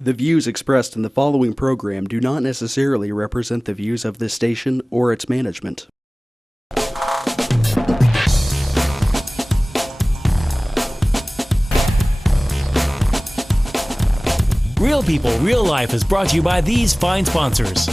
The views expressed in the following program do not necessarily represent the views of this station or its management. Real People, Real Life is brought to you by these fine sponsors.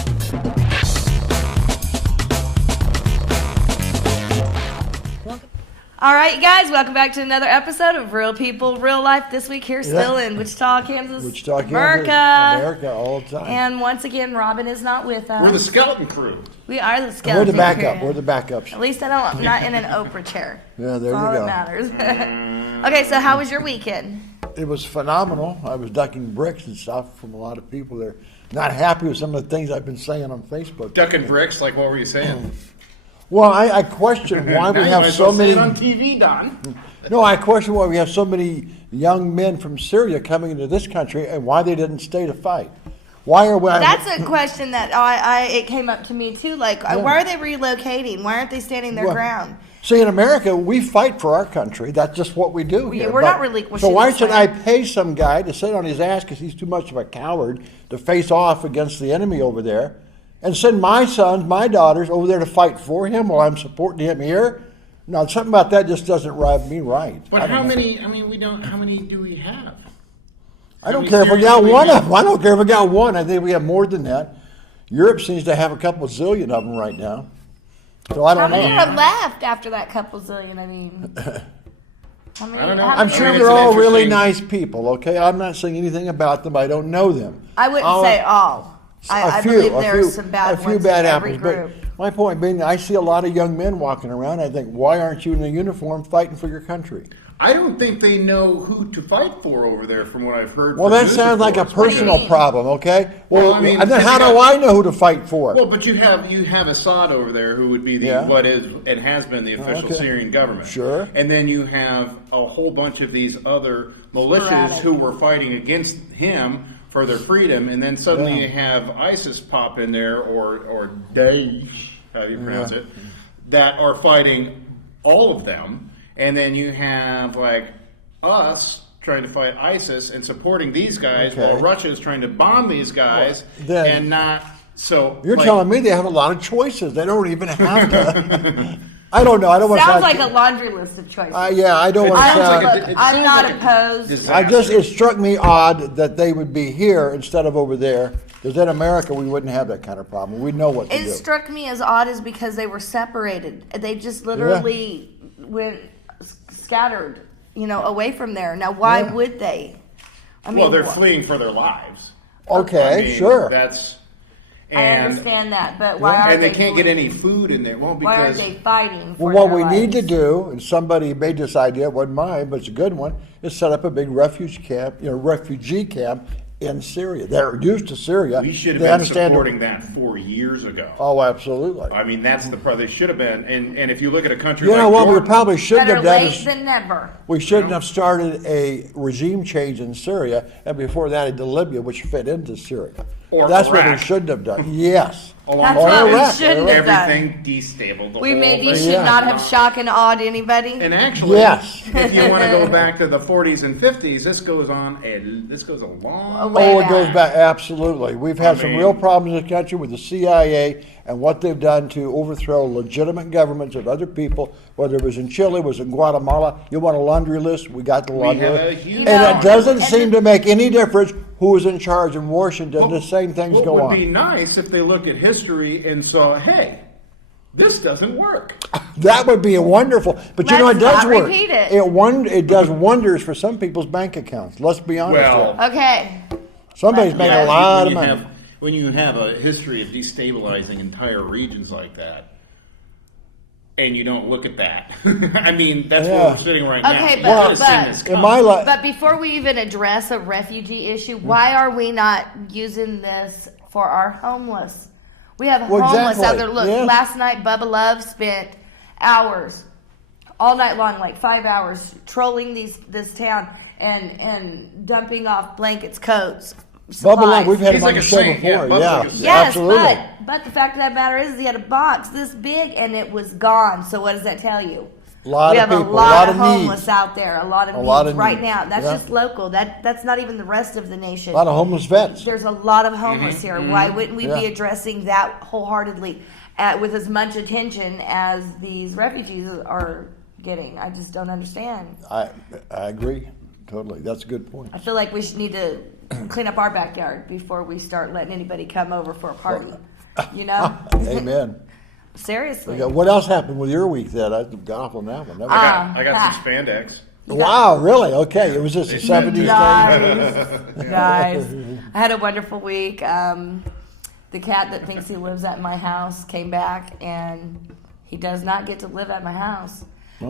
All right, you guys, welcome back to another episode of Real People, Real Life. This week here still in Wichita, Kansas, America all the time. And once again, Robin is not with us. We're the skeleton crew. We are the skeleton crew. We're the backups. At least I'm not in an Oprah chair. Yeah, there That's you all go. that matters. Okay, so how was your weekend? It was phenomenal. I was ducking bricks and stuff from a lot of people. They're not happy with some of the things I've been saying on Facebook. Ducking bricks, like what were you saying? Well, I question why we have so many on TV, Don. No, I question why we have so many young men from Syria coming into this country and why they didn't stay to fight. Why are we? That's a question that it came up to me too. Like, why are they relocating? Why aren't they standing their ground? See, in America, we fight for our country. That's just what we do here. We're not relinquishing. So why should I land. pay some guy to sit on his ass because he's too much of a coward to face off against the enemy over there, and send my sons, my daughters over there to fight for him while I'm supporting him here? No, something about that just doesn't drive me right. But how many? I mean, we don't. How many do we have? I don't care if we got one of them. I don't care if we got one. I think we have more than that. Europe seems to have a couple zillion of them right now. So I don't know. How many are left after that couple zillion? I mean, how many? I don't know. I'm sure they're all really nice people, okay? I'm not saying anything about them. I don't know them. I wouldn't say all. I believe there are some bad ones in every group. But my point being, I see a lot of young men walking around. I think, why aren't you in a uniform fighting for your country? I don't think they know who to fight for over there, from what I've heard. Well, that sounds like a personal problem, okay? Well, I mean, and then how do I know who to fight for? Well, but you have Assad over there, who would be what is and has been the official Syrian government. Sure. And then you have a whole bunch of these other militias who were fighting against him for their freedom, and then suddenly you have ISIS pop in there, or Daesh, how do you pronounce it, that are fighting all of them, and then you have like us trying to fight ISIS and supporting these guys while Russia is trying to bomb these guys, and not so. You're telling me they have a lot of choices. They don't even have to. I don't know. I don't want to sounds like a laundry list of choices. Yeah, I don't want to sound. I'm not opposed. It struck me odd that they would be here instead of over there. Because in America, we wouldn't have that kind of problem. We know what to do. It struck me as odd is because they were separated. They just literally went scattered, away from there. Now, why would they? I mean, they're fleeing for their lives. Okay, sure. I understand that, but why are and they can't get any food in there. Well, because why aren't they fighting for what their we lives? need to do, and somebody made this idea, it wasn't mine, but it's a good one, is set up a big refugee camp in Syria. They're used to Syria. We should have been supporting that 4 years ago. Oh, absolutely. I mean, that's the part they should have been. And if you look at a country like Jordan, we probably shouldn't have done late than never. We shouldn't have started a regime change in Syria, and before that into Libya, which fit into Syria. That's Iraq. what we shouldn't have done. Yes. That's what we shouldn't have done. Everything destabilized. We maybe should not have shocked and awed anybody. And actually, if you want to go back to the 40s and 50s, this goes a long way it goes back, absolutely. We've had some real problems in the country with the CIA and what they've done to overthrow legitimate governments of other people, whether it was in Chile, was in Guatemala. You want a laundry list? We got the laundry list. And it doesn't seem to make any difference who is in charge in Washington. The same things go on. It would be nice if they looked at history and saw, hey, this doesn't work. That would be wonderful. But it does work. Repeat it. It does wonders for some people's bank accounts. Let's be honest. Okay. Somebody's making a lot of money. When you have a history of destabilizing entire regions like that, and you don't look at that, I mean, that's where we're sitting right now. Okay, but before we even address a refugee issue, why are we not using this for our homeless? We have homeless out there. Look, last night Bubba Love spent hours, all night long, like 5 hours, trolling this town and dumping off blankets, coats, supplies. Bubba Love, we've had him on the show before. Yes, absolutely. But the fact of that matter is he had a box this big and it was gone. So what does that tell you? We have people, a lot of needs. homeless out there, a lot of needs right now. That's just local. That's not even the rest of the nation. A lot of homeless vets. There's a lot of homeless here. Why wouldn't we be addressing that wholeheartedly with as much attention as these refugees are getting? I just don't understand. I agree totally. That's a good point. I feel like we should need to clean up our backyard before we start letting anybody come over for a party. You know? Amen. Seriously. What else happened with your week then? I got off on that one. I got some spandex. Wow, really? Okay. It was just a 70s thing? Nice. I had a wonderful week. The cat that thinks he lives at my house came back, and he does not get to live at my house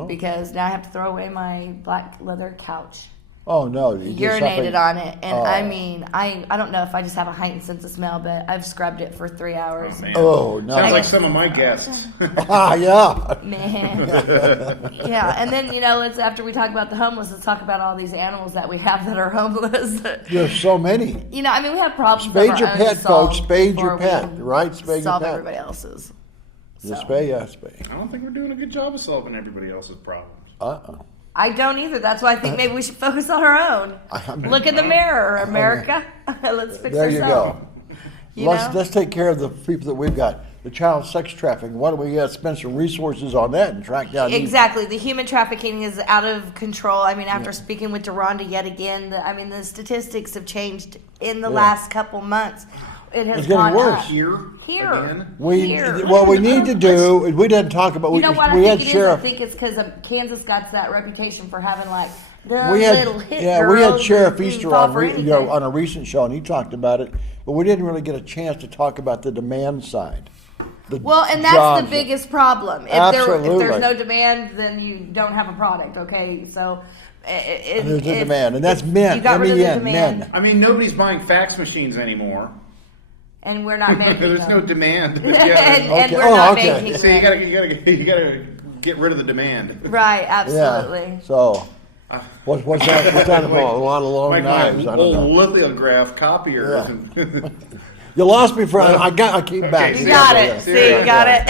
because now I have to throw away my black leather couch. Oh, no. Urinated on it. And I mean, I don't know if I just have a heightened sense of smell, but I've scrubbed it for 3 hours. Oh, no. Sounds like some of my guests. Yeah. Man. Yeah. And then, let's, after we talk about the homeless, let's talk about all these animals that we have that are homeless. There's so many. We have problems. Spade your pet, folks. Spade your pet, right? Spade your pet. Solve everybody else's. Spade. I don't think we're doing a good job of solving everybody else's problems. I don't either. That's why I think maybe we should focus on our own. Look in the mirror, America. Let's fix there ourselves. You go. Let's take care of the people that we've got. The child sex trafficking. Why don't we spend some resources on that and track down Exactly. The human trafficking is out of control. I mean, after speaking with Deronda yet again, the statistics have changed in the last couple months. It has getting worse. Up. Here. What we need to do, we didn't talk about. You know what? We I had think it sheriff. is. I think it's because Kansas got that reputation for having we had Sheriff Easter on a recent show, and he talked about it, but we didn't really get a chance to talk about the demand side. And that's the biggest problem. If Absolutely. there's no demand, then you don't have a product. Okay, so. And there's a demand, and that's men. You got rid of the demand. Men. I mean, nobody's buying fax machines anymore. And we're not making There's them. no demand. and we're not making them. So you gotta get rid of the demand. Right, absolutely. Yeah. So what's that? What's that about? A lot of long knives. I don't know. Lithograph copier. Yeah. You lost me for. I came back. You got it. See, you got it.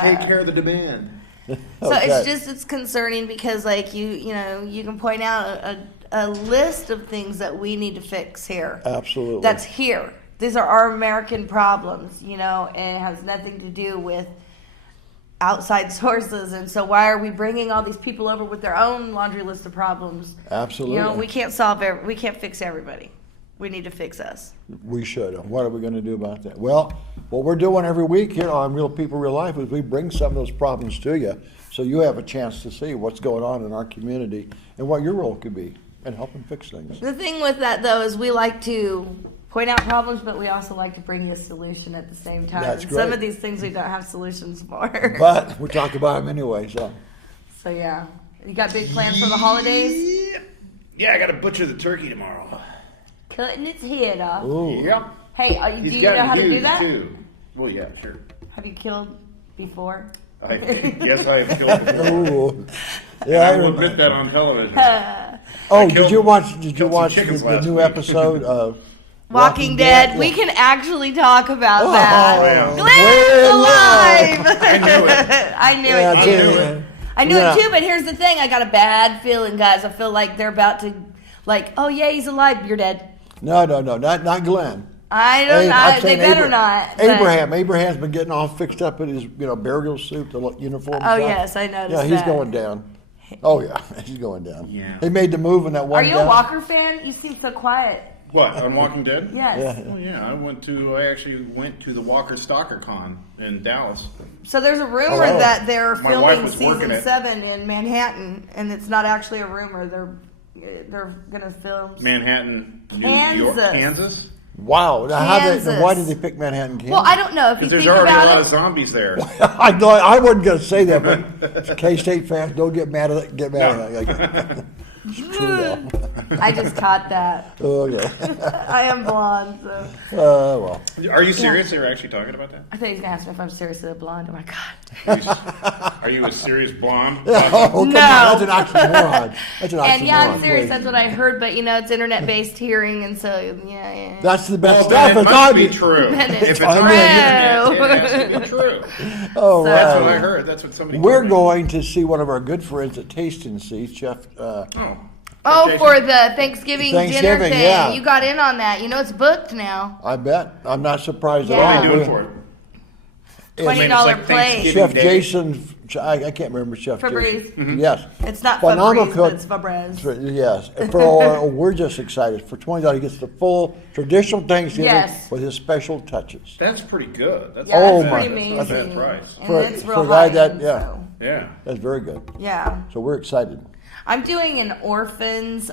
Take care of the demand. So it's concerning because you can point out a list of things that we need to fix here. Absolutely. That's here. These are our American problems, and it has nothing to do with outside sources. And so why are we bringing all these people over with their own laundry list of problems? Absolutely. We can't we can't fix everybody. We need to fix us. We should. What are we going to do about that? Well, what we're doing every week here on Real People, Real Life is we bring some of those problems to you so you have a chance to see what's going on in our community and what your role could be in helping fix things. The thing with that, though, is we like to point out problems, but we also like to bring you a solution at the same time. That's great. Some of these things we don't have solutions for. But we talk about them anyway, so. So, yeah. You got big plans for the holidays? Yeah, I got to butcher the turkey tomorrow. Cutting its head off. Ooh. Yep. Hey, do you know how to do that? Too. Well, yeah, sure. Have you killed before? Yes, I have killed before. Ooh. Yeah, I will admit that on television. Did you watch the new episode of Walking Dead? We can actually talk about that. Yeah. Glenn's alive! I knew it. I knew it too, but here's the thing. I got a bad feeling, guys. I feel like they're about to, oh yeah, he's alive, you're dead. No, not Glenn. I don't know. They better not. Abraham's been getting all fixed up in his, burial suit, the uniform. Oh, yes, I noticed that. Yeah, he's going down. Oh, yeah, he's going down. Yeah. They made the move in that one. Are you a Walker fan? You seem so quiet. What, on Walking Dead? Yes. Oh, yeah. I actually went to the Walker Stalker Con in Dallas. So there's a rumor that they're filming season 7 in Manhattan, and it's not actually a rumor. They're going to film Manhattan, New York, Kansas? Wow. Now why did they pick Manhattan, Kansas? Well, I don't know. If you think there's already about a lot of zombies there. I wasn't going to say that, but K-State fans, don't get mad at that. I just caught that. Okay. I am blonde, so. Well. Are you serious? They were actually talking about that? I thought he was going to ask me if I'm seriously a blonde. Oh my God. Are you a serious blonde? Oh, no. That's an oxymoron. That's an oxymoron. And yeah, I'm serious. That's what I heard. But it's internet-based hearing, and so yeah. That's the best Well, stuff. then it must be true. Then If it's it's true. on the internet, it has to be true. Oh, right. That's what I heard. That's what somebody. We're told me. going to see one of our good friends at Taste and See, Chef. Oh, for the Thanksgiving dinner Thanksgiving, thing. yeah. You got in on that. It's booked now. I bet. I'm not surprised Yeah. What at are all. you doing for it? $20 plate. Chef Jason, I can't remember Chef Febreze. Jason. Yes. It's not Phenomenal Febreze, cook. but it's Febreze. Yes. We're just excited. For $20, he gets the full traditional Thanksgiving Yes. with his special touches. That's pretty good. That's Yeah, Oh, that's my- pretty amazing. That's a bad price. And For- it's for real a guy high that- end, yeah. so. Yeah. That's very good. Yeah. So we're excited. I'm doing an orphans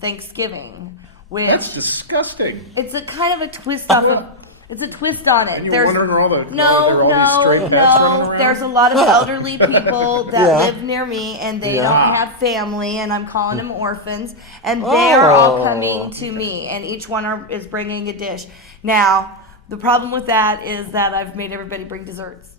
Thanksgiving with. That's disgusting. It's a kind of a twist off of. It's a twist on it. And you're wondering where all the no, there are all these stray cats running around? There's a lot of elderly people that Yeah. live near me, and they Yeah. don't have family, and I'm calling them orphans, and they are all Oh. coming to me, and each one is bringing a dish. Now, the problem with that is that I've made everybody bring desserts.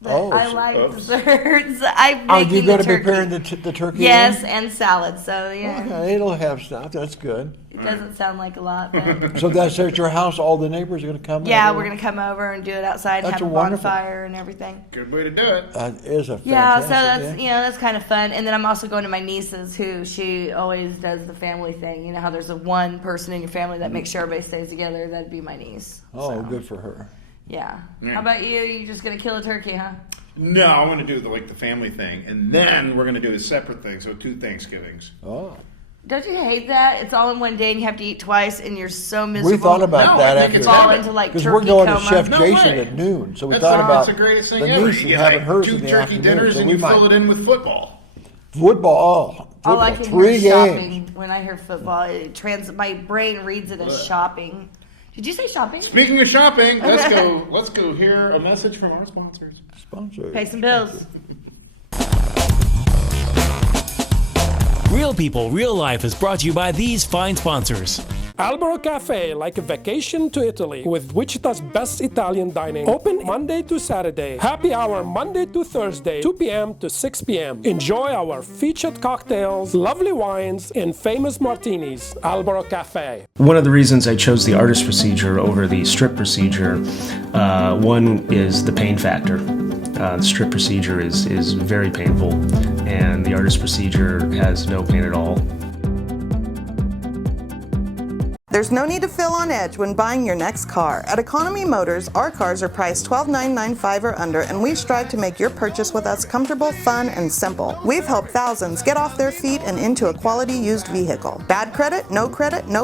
But Oh, I so- like oops. desserts. I'm Are you making going the to be turkey. preparing the turkey? Yes, then? and salad. So yeah, Okay, it'll have stuff. That's good. it doesn't sound like a lot, but So that's at your house. All the neighbors are going to come. yeah, over? we're gonna come over and do it outside, and That's have a wonderful. bonfire and everything. Good way to do it. That is a Yeah, so fantastic. that's that's kind of fun. And then I'm also going to my niece's, who she always does the family thing. You know how there's a one person in your family that makes sure everybody stays together. That'd be my niece. Oh, So, good for her. Yeah. Yeah. How about you? You just gonna kill a turkey, huh? No, I want to do the family thing, and then we're going to do a separate thing. So 2 Thanksgivings. Oh, Don't you hate that? It's all in one day, and you have to eat twice, and you're so miserable. we thought about No, that I think after it's fall heaven. into like because turkey we're going coma. to Chef No Jason way. at noon. So we That's thought about it's the greatest thing the ever. niece You get having like hers 2 in the turkey afternoon, dinners, so and we you fill might it in with football. football. All I Football, can 3 hear is games. shopping when I hear football. My brain reads it as shopping. Did you say shopping? Speaking of shopping, let's go hear a message from our sponsors. Sponsor. Pay some bills. Real People, Real Life is brought to you by these fine sponsors. Albero Cafe, like a vacation to Italy, with Wichita's best Italian dining. Open Monday to Saturday. Happy hour Monday to Thursday, 2 p.m. to 6 p.m. Enjoy our featured cocktails, lovely wines, and famous martinis. Albero Cafe. One of the reasons I chose the artist procedure over the strip procedure, one is the pain factor. The strip procedure is very painful, and the artist procedure has no pain at all. There's no need to feel on edge when buying your next car. At Economy Motors, our cars are priced $12,995 or under, and we strive to make your purchase with us comfortable, fun, and simple. We've helped thousands get off their feet and into a quality used vehicle. Bad credit, no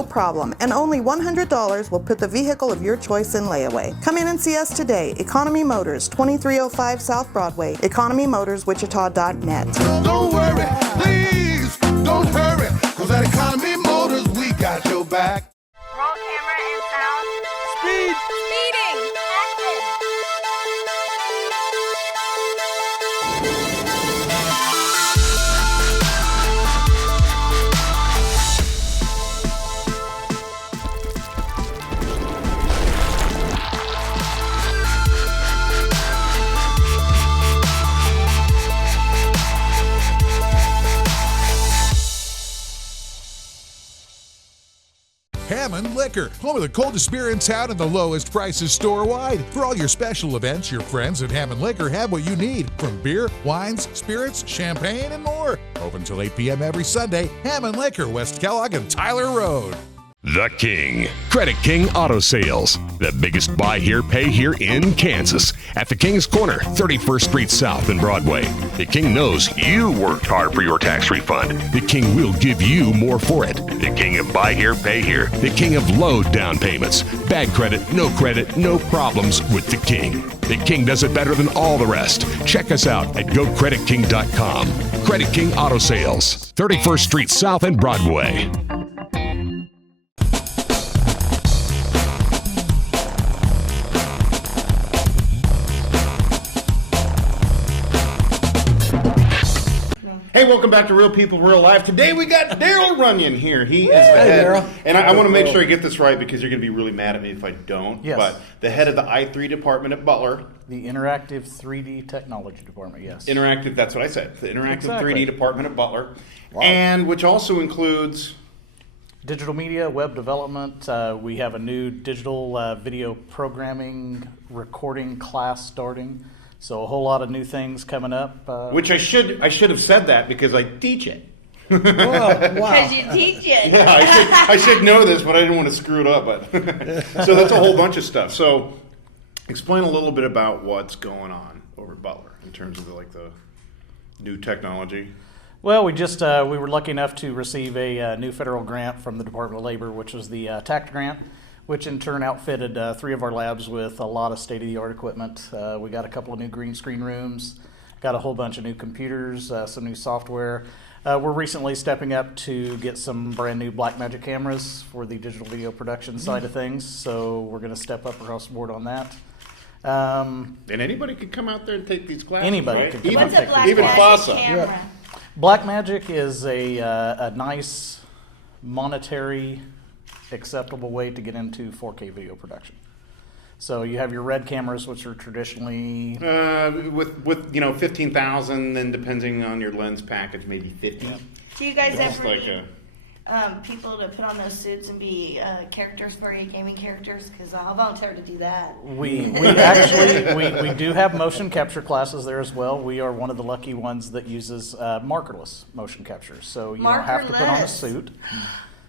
problem, and only $100 will put the vehicle of your choice in layaway. Come in and see us today. Economy Motors, 2305 South Broadway, economymotorswichita.net. Don't worry, please, don't hurry, cause at Economy Motors, we got your back. Roll camera and sound. Speed! Speeding! Action! Hammond Liquor, home of the coldest beer in town and the lowest prices store-wide. For all your special events, your friends at Hammond Liquor have what you need, from beer, wines, spirits, champagne, and more. Open till 8 p.m. every Sunday. Hammond Liquor, West Kellogg and Tyler Road. The King. Credit King Auto Sales. The biggest buy here, pay here in Kansas. At the King's Corner, 31st Street South and Broadway. The King knows you worked hard for your tax refund. The King will give you more for it. The King of buy here, pay here. The King of low down payments. Bad credit, no problems with the King. The King does it better than all the rest. Check us out at GoCreditKing.com. Credit King Auto Sales, 31st Street South and Broadway. Hey, welcome back to Real People, Real Life. Today we got Daryl Runyon here. He is the head. Daryl. And I want to make sure I get this right because you're going to be really mad at me if I don't. Yes. But the head of the I3 department at Butler. The Interactive 3D Technology Department, yes. Interactive, that's what I said. The Interactive Exactly. 3D department at Butler. Wow. And which also includes... Digital media, web development. We have a new digital video programming recording class starting. So a whole lot of new things coming up. Which I should have said that because I teach it. Wow. Because you teach it. Yeah, I should know this, but I didn't want to screw it up. But so that's a whole bunch of stuff. So explain a little bit about what's going on over at Butler in terms of the new technology. Well, we were lucky enough to receive a new federal grant from the Department of Labor, which was the TACT grant, which in turn outfitted 3 of our labs with a lot of state-of-the-art equipment. We got a couple of new green screen rooms, got a whole bunch of new computers, some new software. We're recently stepping up to get some brand new Blackmagic cameras for the digital video production side of things, so we're going to step up across the board on that. And anybody could come out there and take these classes. Anybody right? could come out and take What's a Even Blackmagic FASA. camera? Yeah. Blackmagic is a nice monetary acceptable way to get into 4K video production. So you have your red cameras, which are traditionally with 15,000, then depending on your lens package, maybe 50. Yeah. Do you guys It's ever like need people to put on those suits and be characters for you, gaming characters? Because I'll volunteer to do that. we actually we do have motion capture classes there as well. We are one of the lucky ones that uses markerless motion capture. So you don't have to put on a suit.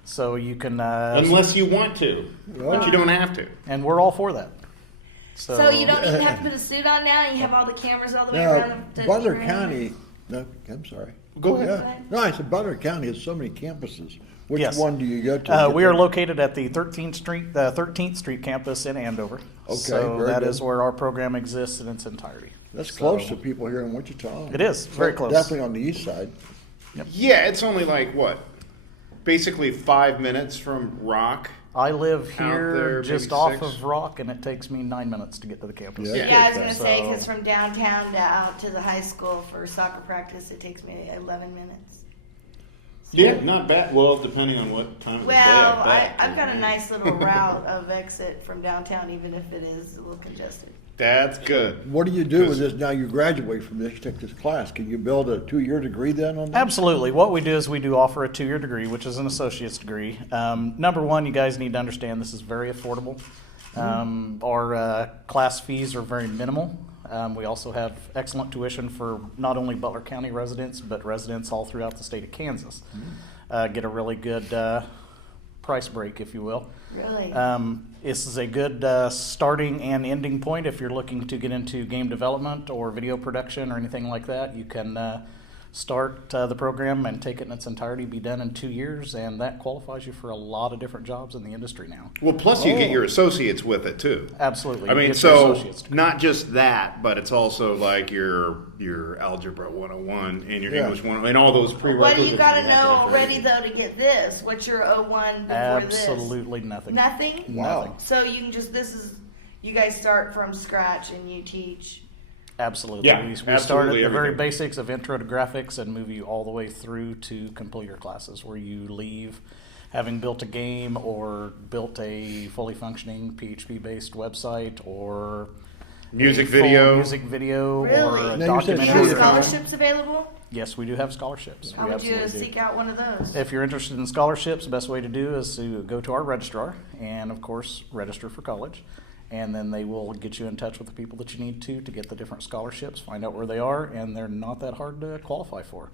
So you can unless you want to, but you don't have to. And we're all for that. So you don't even have to put a suit on now. You have all the cameras all the way around. Butler County. No, I'm sorry. Go ahead. Yeah. No, I said Butler County has so many campuses. Which Yes. one do you go to? We are located at the 13th Street campus in Andover. Okay, so very that good. is where our program exists in its entirety. That's close to people here in Wichita. It is, very close. Definitely on the east side. Yeah, it's only basically 5 minutes from Rock. I live Out here there, just maybe off 6. of Rock, and it takes me 9 minutes to get to the campus. Yeah, I was going to say, because from downtown out to the high school for soccer practice, it takes me 11 minutes. Yeah, not bad. Well, depending on what time of the day. Well, I bet. I've got a nice little route of exit from downtown, even if it is a little congested. That's good. What do you do with this now you graduate from this, you take this class? Can you build a 2-year degree then on that? Absolutely. What we do is we do offer a 2-year degree, which is an associate's degree. Number one, you guys need to understand this is very affordable. Our class fees are very minimal. We also have excellent tuition for not only Butler County residents, but residents all throughout the state of Kansas. Get a really good price break, if you will. Really? This is a good starting and ending point if you're looking to get into game development or video production or anything like that. You can start the program and take it in its entirety, be done in 2 years, and that qualifies you for a lot of different jobs in the industry now. Well, plus you get your associates with it too. Absolutely. I You mean, get your so associates. not just that, but it's also like your Algebra 101 and your English 101 and all those prerequisites. What do you got to know already, though, to get this? What's your 01 before this? Absolutely nothing. Nothing? Wow. So you can just, you guys start from scratch and you teach. Absolutely. Yeah, We start absolutely at the very everything. basics of intro to graphics and move you all the way through to complete your classes, where you leave having built a game or built a fully functioning PHP-based website or Music a full video. music video or Really? a Now you said Do you documentary. have scholarships available? Yes, we do have scholarships. How We would you absolutely do. seek out one of those? If you're interested in scholarships, the best way to do is to go to our registrar and, of course, register for college. And then they will get you in touch with the people that you need to get the different scholarships, find out where they are, and they're not that hard to qualify for.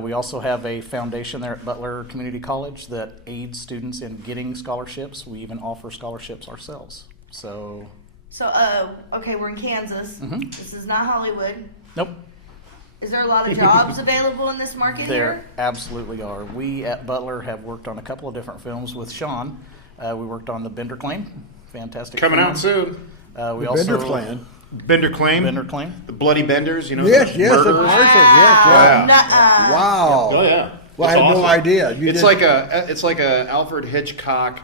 We also have a foundation there at Butler Community College that aids students in getting scholarships. We even offer scholarships ourselves. So, Okay, we're in Kansas. Mhm. This is not Hollywood. nope. Is there a lot of jobs available in this market There here? absolutely are. We at Butler have worked on a couple of different films with Sean. We worked on The Bender Claim. Fantastic. Coming film. out soon. We The also Bender Clan. Bender Claim. Bender Claim. The Bloody Benders, Yes, the yes, of murderers. course. Yes, Wow. yes. Wow. Oh yeah. Well, I It's had no awesome. idea. It's like a Alfred Hitchcock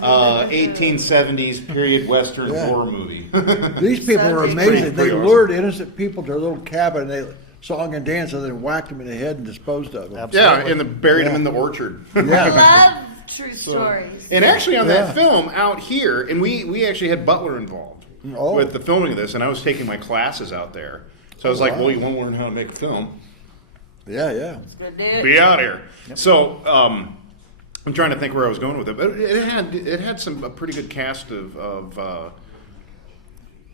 1870s period Western Yeah. horror movie. These people are Pretty amazing. They awesome. lured innocent people to a little cabin. song and dance, and then whacked them in the head and disposed of them. Yeah, and buried them in the orchard. I love true stories. And actually on that film out here, and we actually had Butler involved with the filming of this, and I was taking my classes out there. So I was like, well, you want to learn how to make a film? Yeah. Be out here. Yep. So I'm trying to think where I was going with it, but it had a pretty good cast of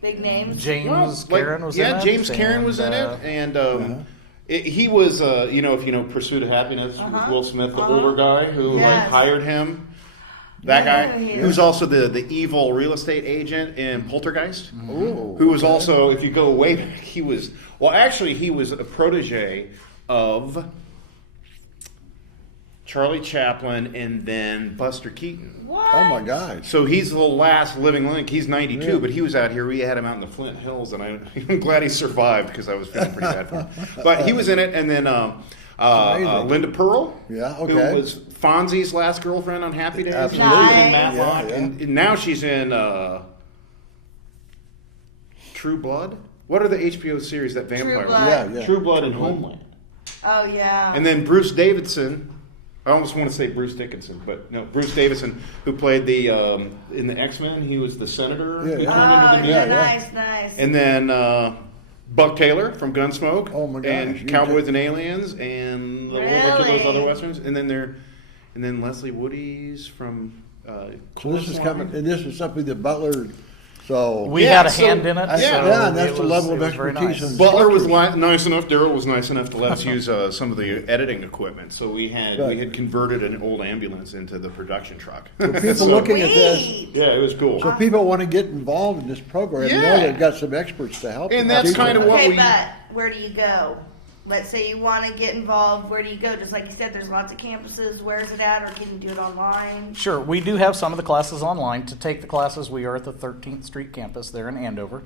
big names. James Karen was in it. Yeah, James Karen was in it, and he was if you know Pursuit of Happiness with Will Smith, the older guy who hired him. That guy, who's also the evil real estate agent in Poltergeist, who was also, if you go way back, he was a protege of Charlie Chaplin and then Buster Keaton. What? Oh my God! So he's the last living link. He's 92, but he was out here. We had him out in the Flint Hills, and I'm glad he survived because I was feeling pretty bad for him. But he was in it, and then Linda Pearl, who was Fonzie's last girlfriend on Happy Days. Absolutely. In Matlock. And now she's in True Blood. What are the HBO series that vampire? True Blood. True Blood and Homeland. Oh yeah. And then Bruce Davidson. I almost want to say Bruce Dickinson, but no, Bruce Davidson, who played the in the X-Men. He was the senator. Nice. And then Buck Taylor from Gunsmoke. Oh my gosh! And Cowboys and Aliens, and a whole bunch of those other westerns. And then Leslie Woody's from. So this is coming, and this is something that Butler. So we had a hand in it. And that's the level of expertise. Nice. Butler was nice enough. Daryl was nice enough to let us use some of the editing equipment. So we had converted an old ambulance into the production truck. So people looking at this, it was cool. So people want to get involved in this program. You know, they've got some experts to help. And that's kind of what we. But where do you go? Let's say you want to get involved. Where do you go? Just like you said, there's lots of campuses. Where is it at, or can you do it online? Sure, we do have some of the classes online. To take the classes, we are at the 13th Street campus there in Andover.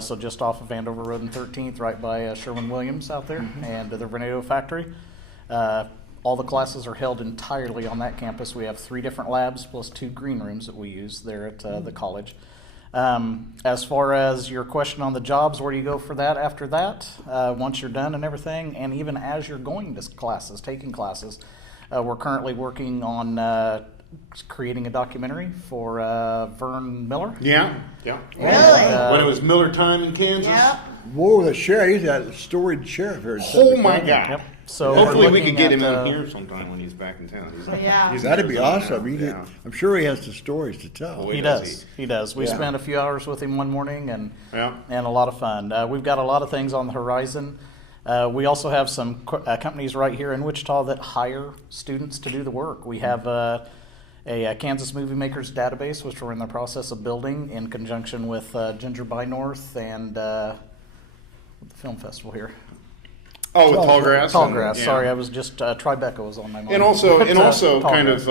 So just off of Andover Road and 13th, right by Sherwin-Williams out there, and the Venado factory. All the classes are held entirely on that campus. We have 3 different labs plus 2 green rooms that we use there at the college. As far as your question on the jobs, where do you go for that after that? Once you're done and everything, and even as you're going to classes, taking classes, we're currently working on creating a documentary for Vern Miller. Yeah. Really? When it was Miller time in Kansas. Yep. Whoa, the sheriff, he's a storied sheriff here. Oh my God. Yep. So hopefully we could get him in here sometime when he's back in town. That'd be awesome. I'm sure he has the stories to tell. He does. He does. We spent a few hours with him one morning and a lot of fun. We've got a lot of things on the horizon. We also have some companies right here in Wichita that hire students to do the work. We have a Kansas Movie Makers database, which we're in the process of building in conjunction with Ginger by North and the film festival here. Oh, with Tallgrass. Tallgrass. Sorry, I was just Tribeca was on my mind. And also, kind of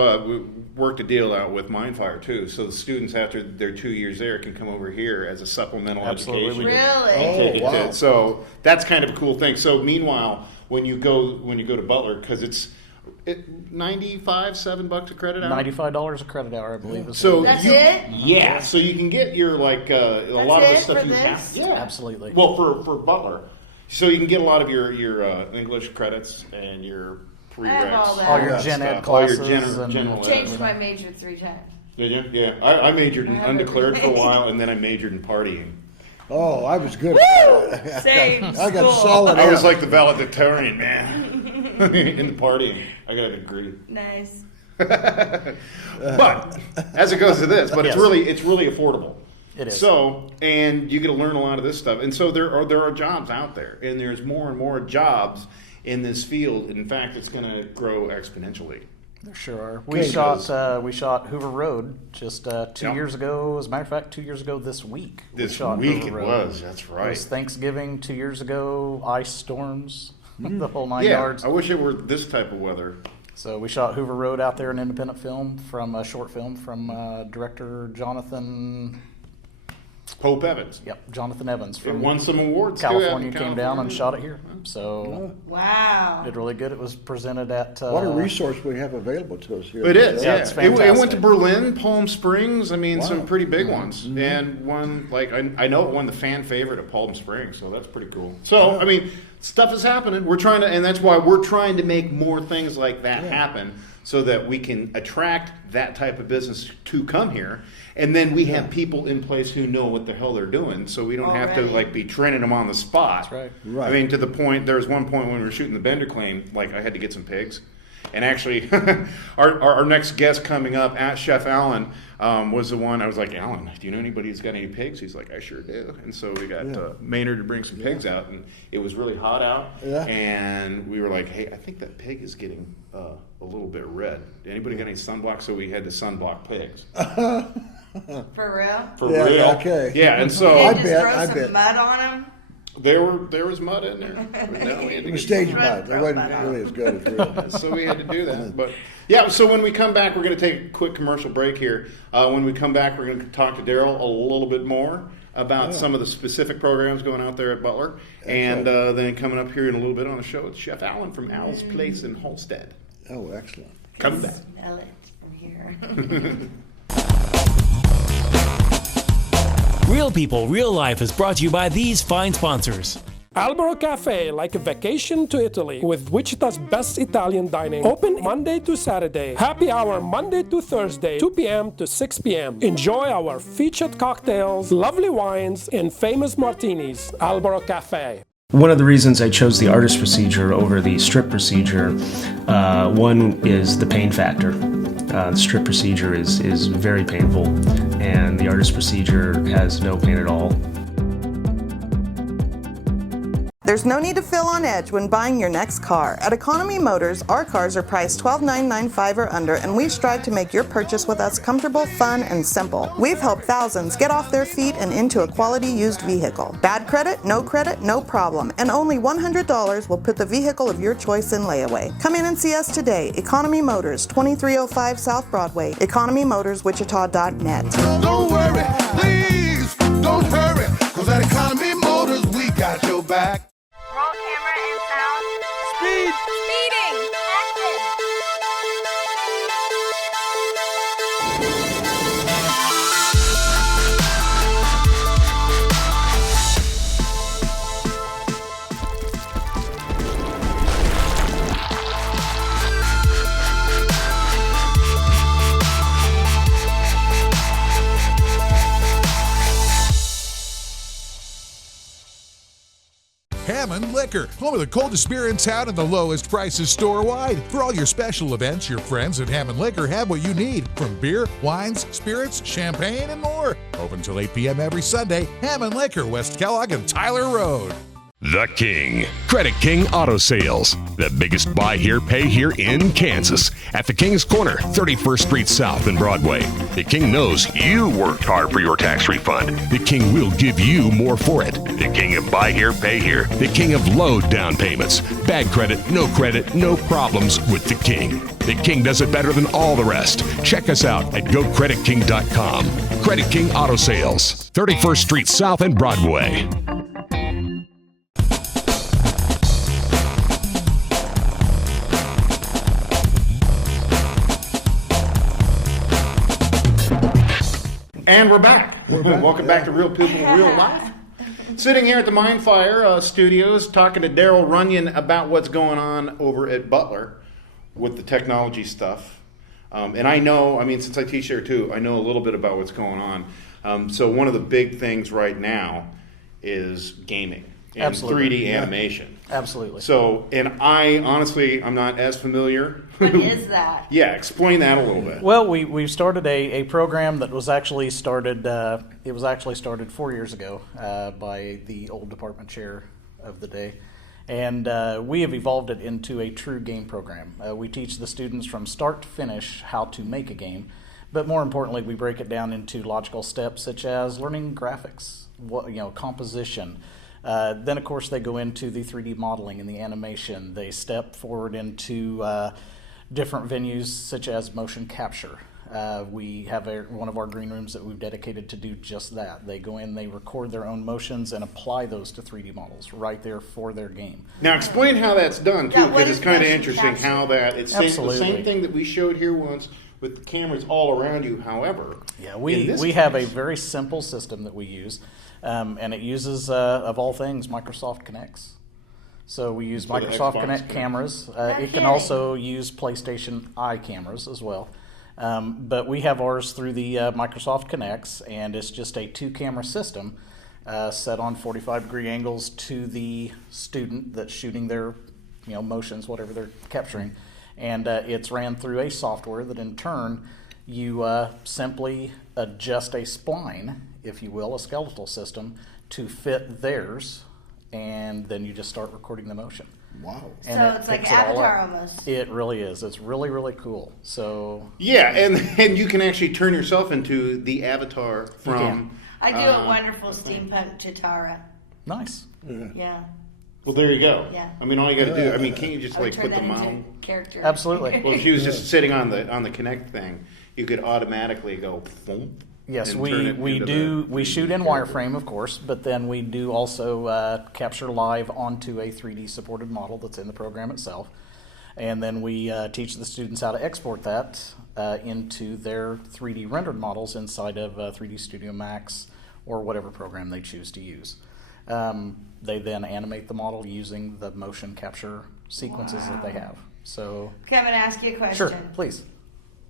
worked a deal out with Mindfire too. So the students after their 2 years there can come over here as a supplemental education. Really? Oh, wow. So that's kind of a cool thing. So meanwhile, when you go to Butler, because it's $7 a credit hour. $95 a credit hour, I believe. So that's it? Yeah. So you can get your a lot of the stuff you have. Yeah, absolutely. Well, for Butler. So you can get a lot of your English credits and your prereqs. All your gen ed classes. All your general ed. Changed my major 3 times. Did you? Yeah. I majored in undeclared for a while, and then I majored in partying. Oh, I was good. Same. I got solid. I was like the valedictorian, man. In the partying. I got a degree. Nice. But as it goes to this, but it's really affordable. It is. So, and you get to learn a lot of this stuff. And so there are jobs out there, and there's more and more jobs in this field. In fact, it's going to grow exponentially. There sure are. We shot Hoover Road just 2 years ago. As a matter of fact, 2 years ago this week. This week it was. That's right. It was Thanksgiving 2 years ago. Ice storms, the whole 9 yards. I wish it were this type of weather. So we shot Hoover Road out there, an independent film from a short film from director Jonathan. Pope Evans. Yep, Jonathan Evans It from won some awards. California too, came down and shot it here. So Wow. did really good. It was presented at. What a resource we have available to us here. It is. Yeah, Yeah, it's it fantastic. went to Berlin, Palm Springs. I mean, some pretty big Mm-hmm. ones, and won I know it won the fan favorite at Palm Springs, so that's pretty cool. So I mean, stuff is happening. We're trying to, and that's why we're trying to make more things like that happen, so that we can attract that type of business to come here. And then we have people in place who know what the hell they're doing, so we don't have to like be training them on the spot. That's right. Right. I mean, to the point, there was one point when we were shooting the Bender claim, like I had to get some pigs. And actually, our next guest coming up, at Chef Allen, was the one. I was like, Alan, do you know anybody who's got any pigs? He's like, I sure do. And so we got Maynard to bring some pigs out, and it was really hot out. Yeah. And we were like, hey, I think that pig is getting a little bit red. Anybody got any sunblock? So we had to sunblock pigs. For real? For real. Okay. Yeah, and so You I just bet, throw I some bet. mud on them? there was mud in there. But no, we had to It was get- stage mud. It wasn't really as good as real. So we had to do that. But yeah, so when we come back, we're going to take a quick commercial break here. When we come back, we're going to talk to Daryl a little bit more about some of the specific programs going out there at Butler. And then coming up here in a little bit on the show, it's Chef Allen from Al's Place in Holstead. Oh, excellent. Come back. Smell it from here. Real People, Real Life is brought to you by these fine sponsors. Albero Cafe, like a vacation to Italy, with Wichita's best Italian dining. Open Monday to Saturday. Happy hour Monday to Thursday, 2 p.m. to 6 p.m. Enjoy our featured cocktails, lovely wines, and famous martinis. Albero Cafe. One of the reasons I chose the artist procedure over the strip procedure, one is the pain factor. The strip procedure is very painful, and the artist procedure has no pain at all. There's no need to feel on edge when buying your next car. At Economy Motors, our cars are priced $12,995 or under, and we strive to make your purchase with us comfortable, fun, and simple. We've helped thousands get off their feet and into a quality used vehicle. Bad credit, no problem, and only $100 will put the vehicle of your choice in layaway. Come in and see us today. Economy Motors, 2305 South Broadway, economymotors.wichita.net. Don't worry, please, don't hurry, cause at Economy Motors, we got your back. Roll camera and sound. Speed! Speeding! Action! Hammond Liquor, home of the coldest beer in town and the lowest prices store-wide. For all your special events, your friends at Hammond Liquor have what you need, from beer, wines, spirits, champagne, and more. Open till 8 p.m. every Sunday. Hammond Liquor, West Kellogg and Tyler Road. The King. Credit King Auto Sales. The biggest buy here, pay here in Kansas. At the King's Corner, 31st Street South and Broadway. The King knows you worked hard for your tax refund. The King will give you more for it. The King of buy here, pay here. The King of low down payments. Bad credit, no problems with the King. The King does it better than all the rest. Check us out at GoCreditKing.com. Credit King Auto Sales, 31st Street South and Broadway. And we're back. Welcome back to Real People, Real Life. Sitting here at the Mindfire Studios talking to Daryl Runyon about what's going on over at Butler with the technology stuff. And I know, since I teach there too, I know a little bit about what's going on. So one of the big things right now is gaming and Absolutely. 3D animation. Absolutely. So, and I honestly, I'm not as familiar. What is that? Yeah, explain that a little bit. Well, we've started a program that was actually started, it was actually started 4 years ago by the old department chair of the day. And we have evolved it into a true game program. We teach the students from start to finish how to make a game. But more importantly, we break it down into logical steps such as learning graphics, composition. Then, of course, they go into the 3D modeling and the animation. They step forward into different venues such as motion capture. We have one of our green rooms that we've dedicated to do just that. They go in, they record their own motions and apply those to 3D models right there for their game. Now explain how that's done too, Yeah, because it's kind of motion interesting capture? how that, it's the Absolutely. same thing that we showed here once with the cameras all around you. However, Yeah, in we this have a case- very simple system that we use, and it uses, of all things, Microsoft Connects. So we use For the Microsoft Xbox Connect Connect. cameras. It kidding. can also use PlayStation Eye cameras as well. But we have ours through the Microsoft Connects, and it's just a 2-camera system set on 45-degree angles to the student that's shooting their motions, whatever they're capturing. And it's ran through a software that in turn you simply adjust a spline, if you will, a skeletal system, to fit theirs, and then you just start recording the motion. Wow. And So it it's like picks it all Avatar up. almost. It really is. It's really, really cool. So Yeah, and you can actually turn yourself into the avatar from. can. I do a wonderful steampunk Chitara. nice. Yeah. Well, there you go. Yeah. I mean, all you got to do. I mean, can't you just I would like turn put that the into model? a character. Absolutely. Well, if she was just sitting on the Connect thing, you could automatically go. Boom, Yes, and turn it we into do. the We 3D shoot in character. wireframe, of course, but then we do also capture live onto a 3D supported model that's in the program itself, and then we teach the students how to export that into their 3D rendered models inside of 3D Studio Max or whatever program they choose to use. They then animate the model using the motion capture sequences that they have. So, Okay, I'm going to ask you a question. sure, please.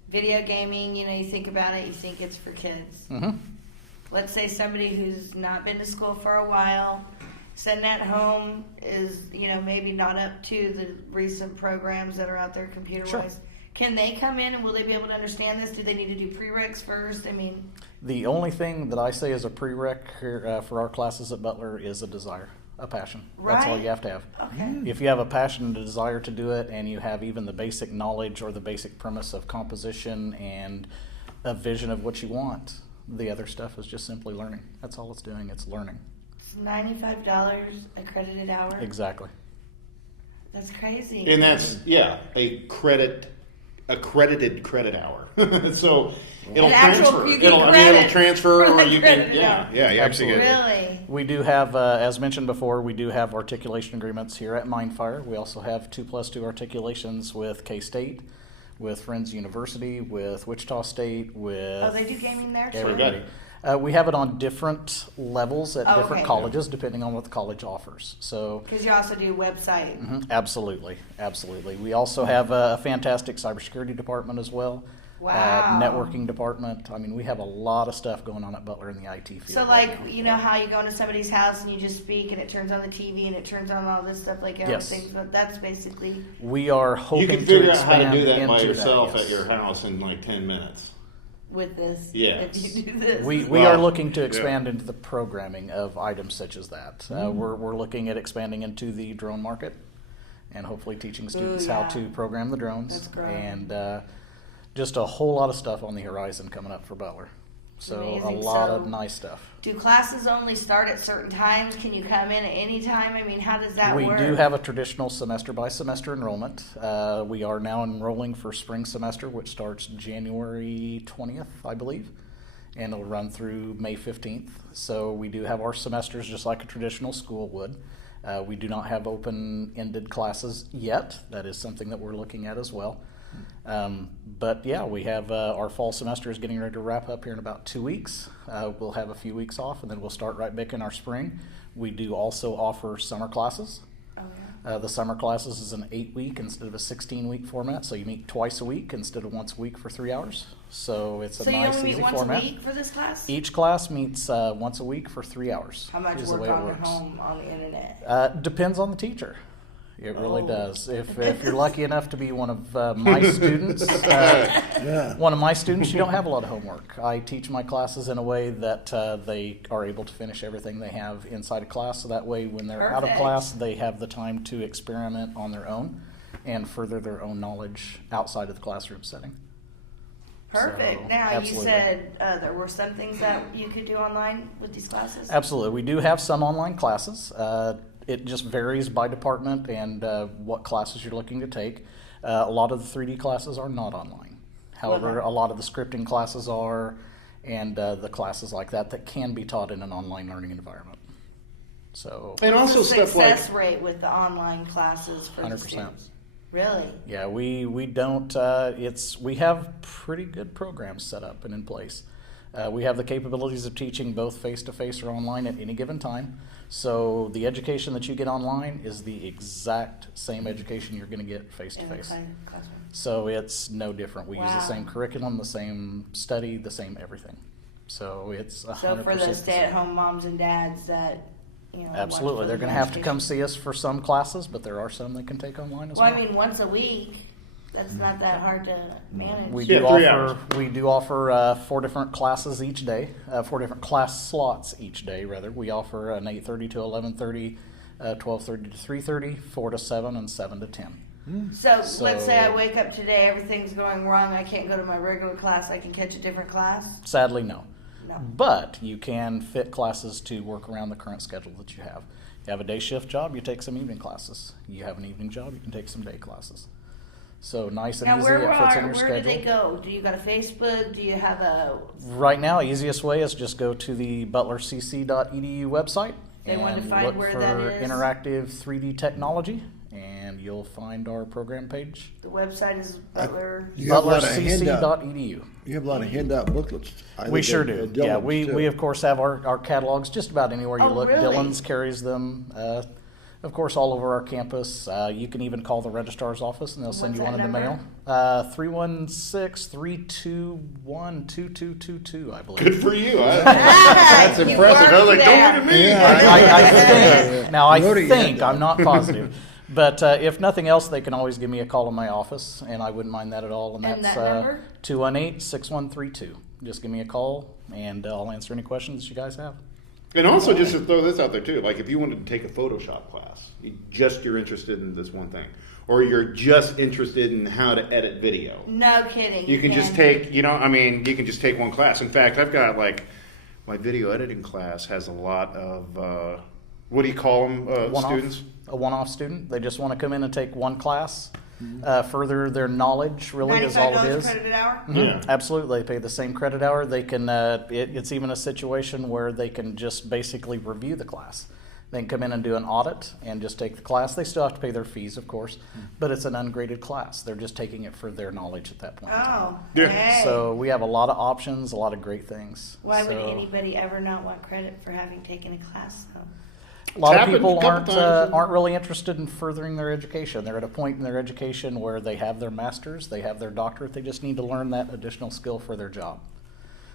Video gaming, you think about it, you think it's for kids. Mm-hmm. Let's say somebody who's not been to school for a while, sitting at home is, maybe not up to the recent programs that are out there computer-wise. Sure. Can they come in and will they be able to understand this? Do they need to do prereqs first? I mean, The only thing that I say is a prereq here, for our classes at Butler is a desire, a passion. That's all Right. you have to have. okay. If you have a passion and a desire to do it, and you have even the basic knowledge or the basic premise of composition and a vision of what you want, the other stuff is just simply learning. That's all it's doing. It's learning. It's $95 accredited hour. Exactly. That's crazy. And that's accredited credit hour. So it'll An actual- transfer. you get It'll credit transfer, for or the you can. credit hour. Yeah, you actually get. Really? We do have, as mentioned before, we do have articulation agreements here at Mindfire. We also have 2+2 articulations with K-State, with Friends University, with Wichita State, with Oh, they do gaming there too? everybody. We have it on different levels at Oh, different okay. colleges, depending on what the college offers. So, Because you also do website. absolutely, absolutely. We also have a fantastic cybersecurity department as well. Wow. Networking department. I mean, we have a lot of stuff going on at Butler in the IT field. So, right like, now. you know how you go into somebody's house and you just speak and it turns on the TV and it turns on all this stuff, like Yes. everything. But that's basically. We are hoping You can figure to out how to expand do that by into yourself yes. at your house in like 10 minutes. With this, Yes. if you do this, We Well, are looking to yeah. expand into the programming of items such as that. We're looking at expanding into the drone market and hopefully teaching students how yeah. to program the drones. That's great. And just a whole lot of stuff on the horizon coming up for Butler. So Amazing. a lot So- of nice stuff. do classes only start at certain times? Can you come in at any time? I mean, how does that We work? do have a traditional semester by semester enrollment. We are now enrolling for spring semester, which starts January 20th, I believe, and it'll run through May 15th. So we do have our semesters just like a traditional school would. We do not have open-ended classes yet. That is something that we're looking at as well. But yeah, we have our fall semester is getting ready to wrap up here in about 2 weeks. We'll have a few weeks off, and then we'll start right back in our spring. We do also offer summer classes. The summer classes is an 8-week instead of a 16-week format, so you meet twice a week instead of once a week for 3 hours. So it's a So you nice, only easy meet once format. a week for this class? Each class meets once a week for 3 hours. How much is the work way it on works. home on the internet? Depends on the teacher. It really Oh. does. If you're lucky enough to be one of my students, you don't have a lot of homework. I teach my classes in a way that they are able to finish everything they have inside of class. So that way, when they're out of Perfect. class, they have the time to experiment on their own and further their own knowledge outside of the classroom setting. Perfect. So, Now, absolutely. you said there were some things that you could do online with these classes? Absolutely. We do have some online classes. It just varies by department and what classes you're looking to take. A lot of the 3D classes are not online. However, a lot of the scripting classes are, and the classes like that can be taught in an online learning environment. So, and also what's the stuff like success rate with the online classes for 100%. the students? Really? Yeah, we don't. We have pretty good programs set up and in place. We have the capabilities of teaching both face-to-face or online at any given time. So the education that you get online is the exact same education you're going to get face-to-face. So it's no different. We use the same curriculum, the same study, the same everything. So it's 100%. So for the stay-at-home moms and dads that, absolutely, they're going to have to come see us for some classes, but there are some they can take online as well. Well, I mean, once a week. That's not that hard to manage. We do offer 4 different classes each day, 4 different class slots each day, rather. We offer an 8:30 to 11:30, 12:30 to 3:30, 4 to 7, and 7 to 10. So let's say I wake up today, everything's going wrong, I can't go to my regular class, I can catch a different class? Sadly, no. But you can fit classes to work around the current schedule that you have. You have a day shift job, you take some evening classes. You have an evening job, you can take some day classes. So nice and easy. It fits in your schedule. Where do they go? Do you got a Facebook? Do you have a... Right now, easiest way is just go to the ButlerCC.edu website. They want to find where that is? Look for interactive 3D technology, and you'll find our program page. The website is ButlerCC.edu. You have a lot of handout booklets. We sure do. Yeah, we of course have our catalogs just about anywhere you look. Really? Dillon's carries them. Of course, all over our campus. You can even call the registrar's office, and they'll send you one in the mail. 316-321-2222, I believe. Good for you. That's impressive. I was like, don't look at me. I think. I'm not positive. But if nothing else, they can always give me a call in my office, and I wouldn't mind that at all. And that's 218-6132. Just give me a call, and I'll answer any questions that you guys have. And also, just to throw this out there too, like if you wanted to take a Photoshop class, you're interested in this one thing, or you're just interested in how to edit video. No kidding. You can just take, you can just take one class. In fact, I've got like my video editing class has a lot of what do you call them, students? A one-off student. They just want to come in and take one class. Further their knowledge, really, is all it is. $95 credit hour? Mm-hmm. Yeah. Absolutely. They pay the same credit hour. They can. It's even a situation where they can just basically review the class. They can come in and do an audit and just take the class. They still have to pay their fees, of course, but it's an ungraded class. They're just taking it for their knowledge at that point in time. Hey. So we have a lot of options, a lot of great things. Why would anybody ever not want credit for having taken a class, though? A lot of people aren't really interested in furthering their education. They're at a point in their education where they have their master's, they have their doctorate. They just need to learn that additional skill for their job.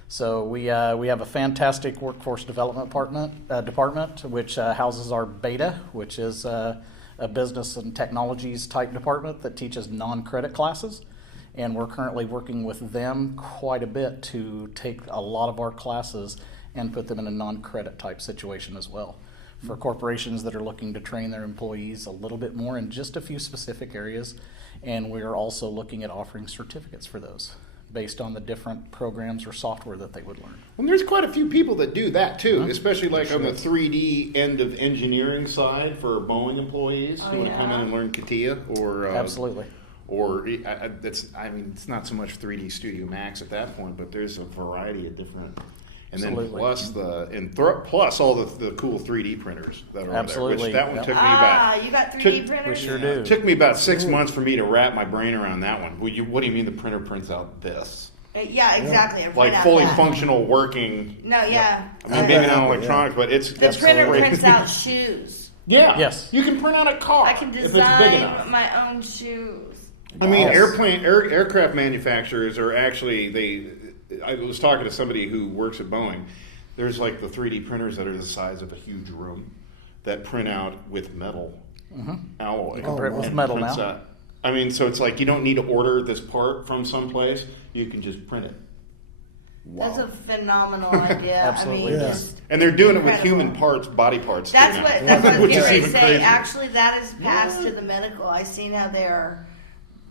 So we have a fantastic workforce development department, which houses our beta, which is a business and technologies type department that teaches non-credit classes. And we're currently working with them quite a bit to take a lot of our classes and put them in a non-credit type situation as well, for corporations that are looking to train their employees a little bit more in just a few specific areas. And we're also looking at offering certificates for those based on the different programs or software that they would learn. And there's quite a few people that do that too, especially like on the 3D end of engineering side for Boeing employees who want to come in and learn CATIA or... Absolutely. Or it's not so much 3D Studio Max at that point, but there's a variety of different... And Absolutely. then plus all the cool 3D printers that are Absolutely. there, which that one took me about. You got 3D printers? We sure do. It took me about 6 months for me to wrap my brain around that one. What do you mean the printer prints out this? Yeah, exactly. Like fully functional working. No, yeah. I mean, maybe not electronics, but it's the printer prints out shoes. Yeah. Yes. You can print out a car. I can design my own shoes. I mean, aircraft manufacturers are actually I was talking to somebody who works at Boeing. There's like the 3D printers that are the size of a huge room that print out with metal alloy. You can print with metal now. I mean, so it's like you don't need to order this part from someplace. You can just print it. Wow. That's a phenomenal idea. Absolutely. And they're doing it with human parts, body parts. That's what I was getting ready to say. Crazy. Actually, that is passed to the medical. I've seen how they're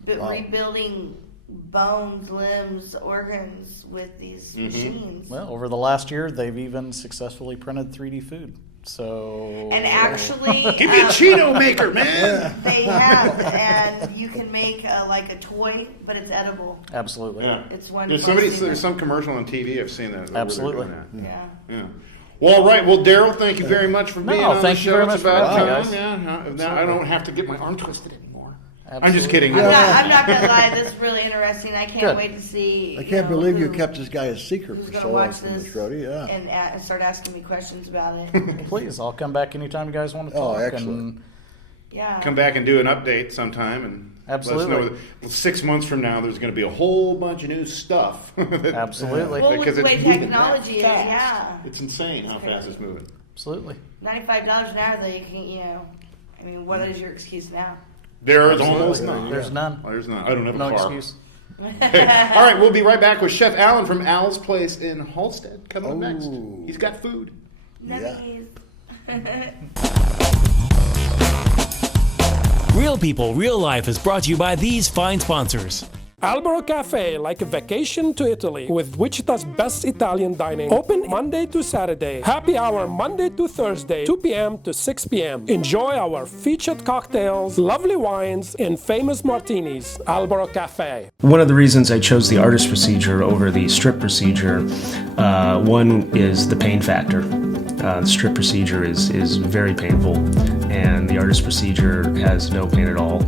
rebuilding bones, limbs, organs with these machines. Well, over the last year, they've even successfully printed 3D food. So. And actually, give me a Cheeto maker, man. They have, and you can make like a toy, but it's edible. Absolutely. Yeah. It's wonderful. There's some commercial on TV. I've seen that. Absolutely. Yeah. Well, all right. Well, Daryl, thank you very much for being on the thank you show. very It's much for about having me, time. guys. Now I don't have to get my arm twisted anymore. Absolutely. I'm just kidding. I'm not gonna lie. This is really interesting. I can't wait to see. I can't believe you kept this guy a secret for so long watch from this this roadie. and start asking me questions about it. Please, I'll come back anytime you guys want to talk. Oh, excellent. Yeah. Come back and do an update sometime and absolutely. Let us know. Well, 6 months from now, there's going to be a whole bunch of new stuff. Absolutely. Well, with the way technology is, yeah. It's insane how fast it's moving. Absolutely. $95 an hour, though, you can, I mean, what is your excuse now? There is almost none. There's none. Well, there's none. I don't have a no car. excuse. Hey, all right, we'll be right back with Chef Alan from Al's Place in Halstead coming up next. He's got food. Nubbies. Real People, Real Life is brought to you by these fine sponsors. Albero Cafe, like a vacation to Italy, with Wichita's best Italian dining. Open Monday to Saturday. Happy hour Monday to Thursday, 2 p.m. to 6 p.m. Enjoy our featured cocktails, lovely wines, and famous martinis. Albero Cafe. One of the reasons I chose the artist procedure over the strip procedure, one is the pain factor. The strip procedure is very painful, and the artist procedure has no pain at all.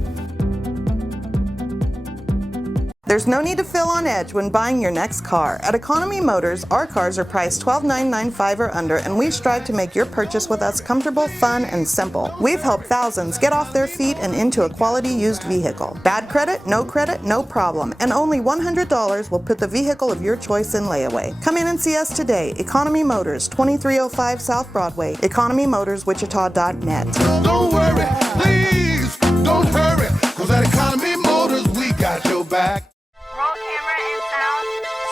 There's no need to feel on edge when buying your next car. At Economy Motors, our cars are priced $12,995 or under, and we strive to make your purchase with us comfortable, fun, and simple. We've helped thousands get off their feet and into a quality used vehicle. Bad credit, no problem. And only $100 will put the vehicle of your choice in layaway. Come in and see us today. Economy Motors, 2305 South Broadway. EconomyMotorsWichita.net. Don't worry, please, don't hurry, cause at Economy Motors, we got your back. Roll camera and sound.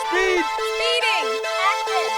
Speed! Speeding! Action!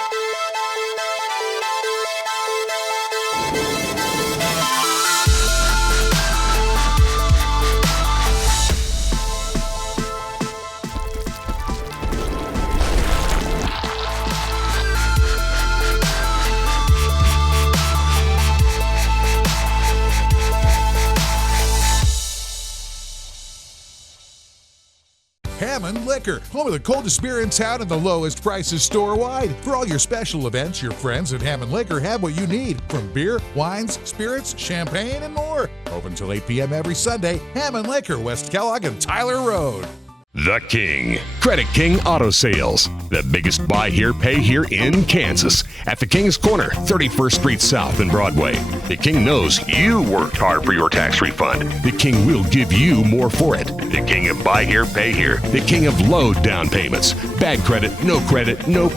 Hammond Liquor, home of the coldest beer in town and the lowest prices store-wide. For all your special events, your friends at Hammond Liquor have what you need, from beer, wines, spirits, champagne, and more. Open till 8 p.m. every Sunday. Hammond Liquor, West Kellogg and Tyler Road. The King. Credit King Auto Sales. The biggest buy here, pay here in Kansas. At the King's Corner, 31st Street South and Broadway. The King knows you worked hard for your tax refund. The King will give you more for it. The King of buy here, pay here. The King of low down payments. Bad credit, no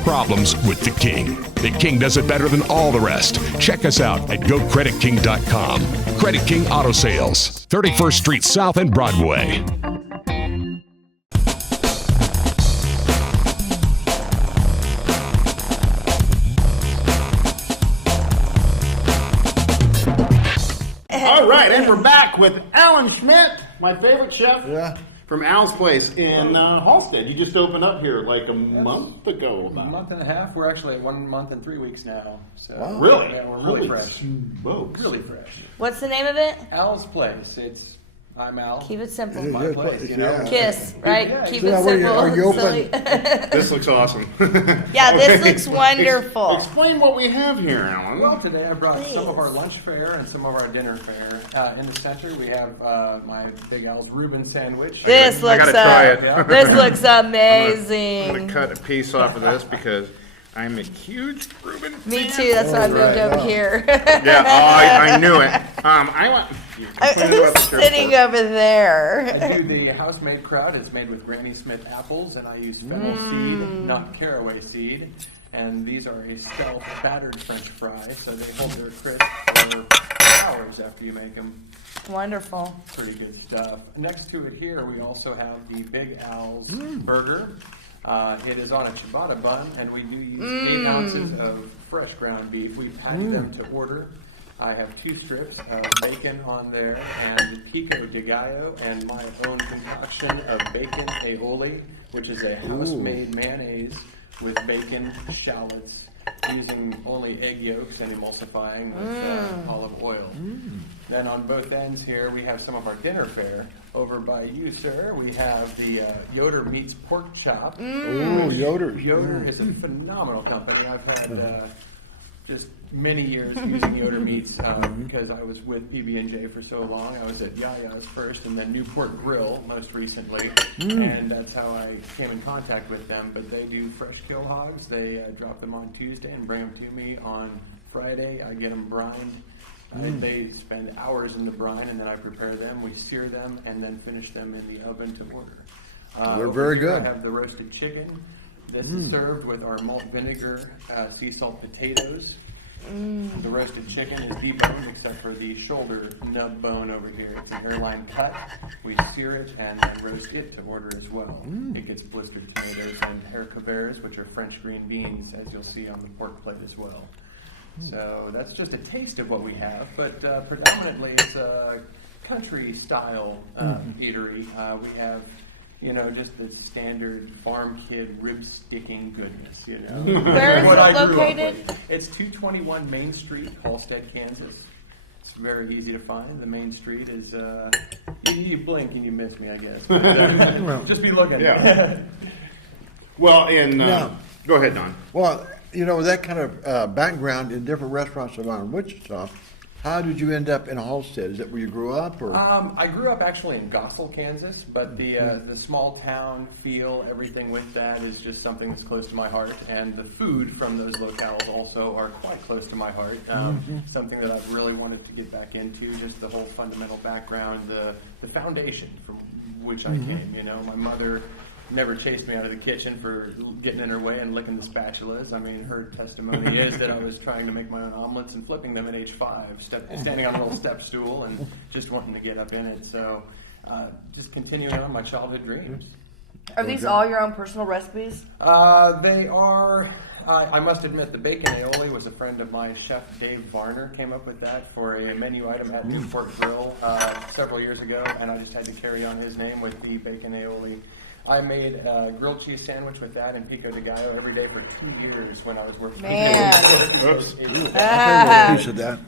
problems with the King. The King does it better than all the rest. Check us out at GoCreditKing.com. Credit King Auto Sales, 31st Street South and Broadway. All right, and we're back with Alan Schmidt, my favorite chef from Al's Place in Halstead. You just opened up here like a month ago. A month and a half. We're actually at 1 month and 3 weeks now. So wow. Really? Yeah, we're really Holy fresh. Smokes. Really fresh. What's the name of it? Al's Place. I'm Al. Keep it simple. My place, you know. Kiss, right? Yeah, Keep it simple. Are you open? Silly. This looks awesome. Yeah, this looks wonderful. Explain what we have here, Alan. Well, today I brought some of our lunch fare and some of our dinner fare. In the center, we have my Big Al's Reuben sandwich. This I looks. gotta try it. This looks amazing. I'm gonna cut a piece off of this because I'm a huge Reuben fan. Me too. That's why I moved over here. I knew it. I want. Who's sitting over there? I do the house-made kraut. It's made with Granny Smith apples, and I use fennel seed, not caraway seed. And these are a self-battered French fry, so they hold their crisp for hours after you make them. Wonderful. Pretty good stuff. Next to it here, we also have the Big Al's burger. It is on a ciabatta bun, and we do use 8 ounces of fresh ground beef. We pack them to order. I have 2 strips of bacon on there, and pico de gallo, and my own concoction of bacon aioli, which is a house-made mayonnaise with bacon, shallots, using only egg yolks and emulsifying with olive oil. Then on both ends here, we have some of our dinner fare. Over by you, sir, we have the Yoder Meats Pork Chop. Oh, Yoder. Yoder is a phenomenal company. I've had just many years using Yoder Meats because I was with PB&J for so long. I was at Yaya's first and then Newport Grill most recently, and that's how I came in contact with them. But they do fresh kill hogs. They drop them on Tuesday and bring them to me on Friday. I get them brined. They spend hours in the brine, and then I prepare them. We sear them and then finish them in the oven to order. They're very good. I have the roasted chicken. This is served with our malt vinegar sea salt potatoes. The roasted chicken is deboned except for the shoulder nub bone over here. It's an airline cut. We sear it and then roast it to order as well. It gets blistered tomatoes and haricots, which are French green beans, as you'll see on the pork plate as well. So that's just a taste of what we have, but predominantly it's a country-style eatery. We have, just the standard farm kid rib-sticking goodness, Where is it located? It's 221 Main Street, Halstead, Kansas. It's very easy to find. The main street is, you blink and you miss me, I guess. But, just be looking. Yeah. Well, go ahead, Don. Well, that kind of background in different restaurants around Wichita, how did you end up in Halstead? Is that where you grew up? Or? I grew up actually in Gospel, Kansas, but the small town feel, everything with that is just something that's close to my heart. And the food from those locales also are quite close to my heart. Something that I've really wanted to get back into, just the whole fundamental background, the foundation from which I came. My mother never chased me out of the kitchen for getting in her way and licking the spatulas. I mean, her testimony is that I was trying to make my own omelets and flipping them at age 5, standing on a little step stool and just wanting to get up in it. So just continuing on my childhood dreams. Are these all your own personal recipes? They are. I must admit, the bacon aioli was a friend of mine, Chef Dave Varner, came up with that for a menu item at Newport Grill several years ago, and I just had to carry on his name with the bacon aioli. I made a grilled cheese sandwich with that and pico de gallo every day for 2 years when I was working. Man. Oops. A piece of that.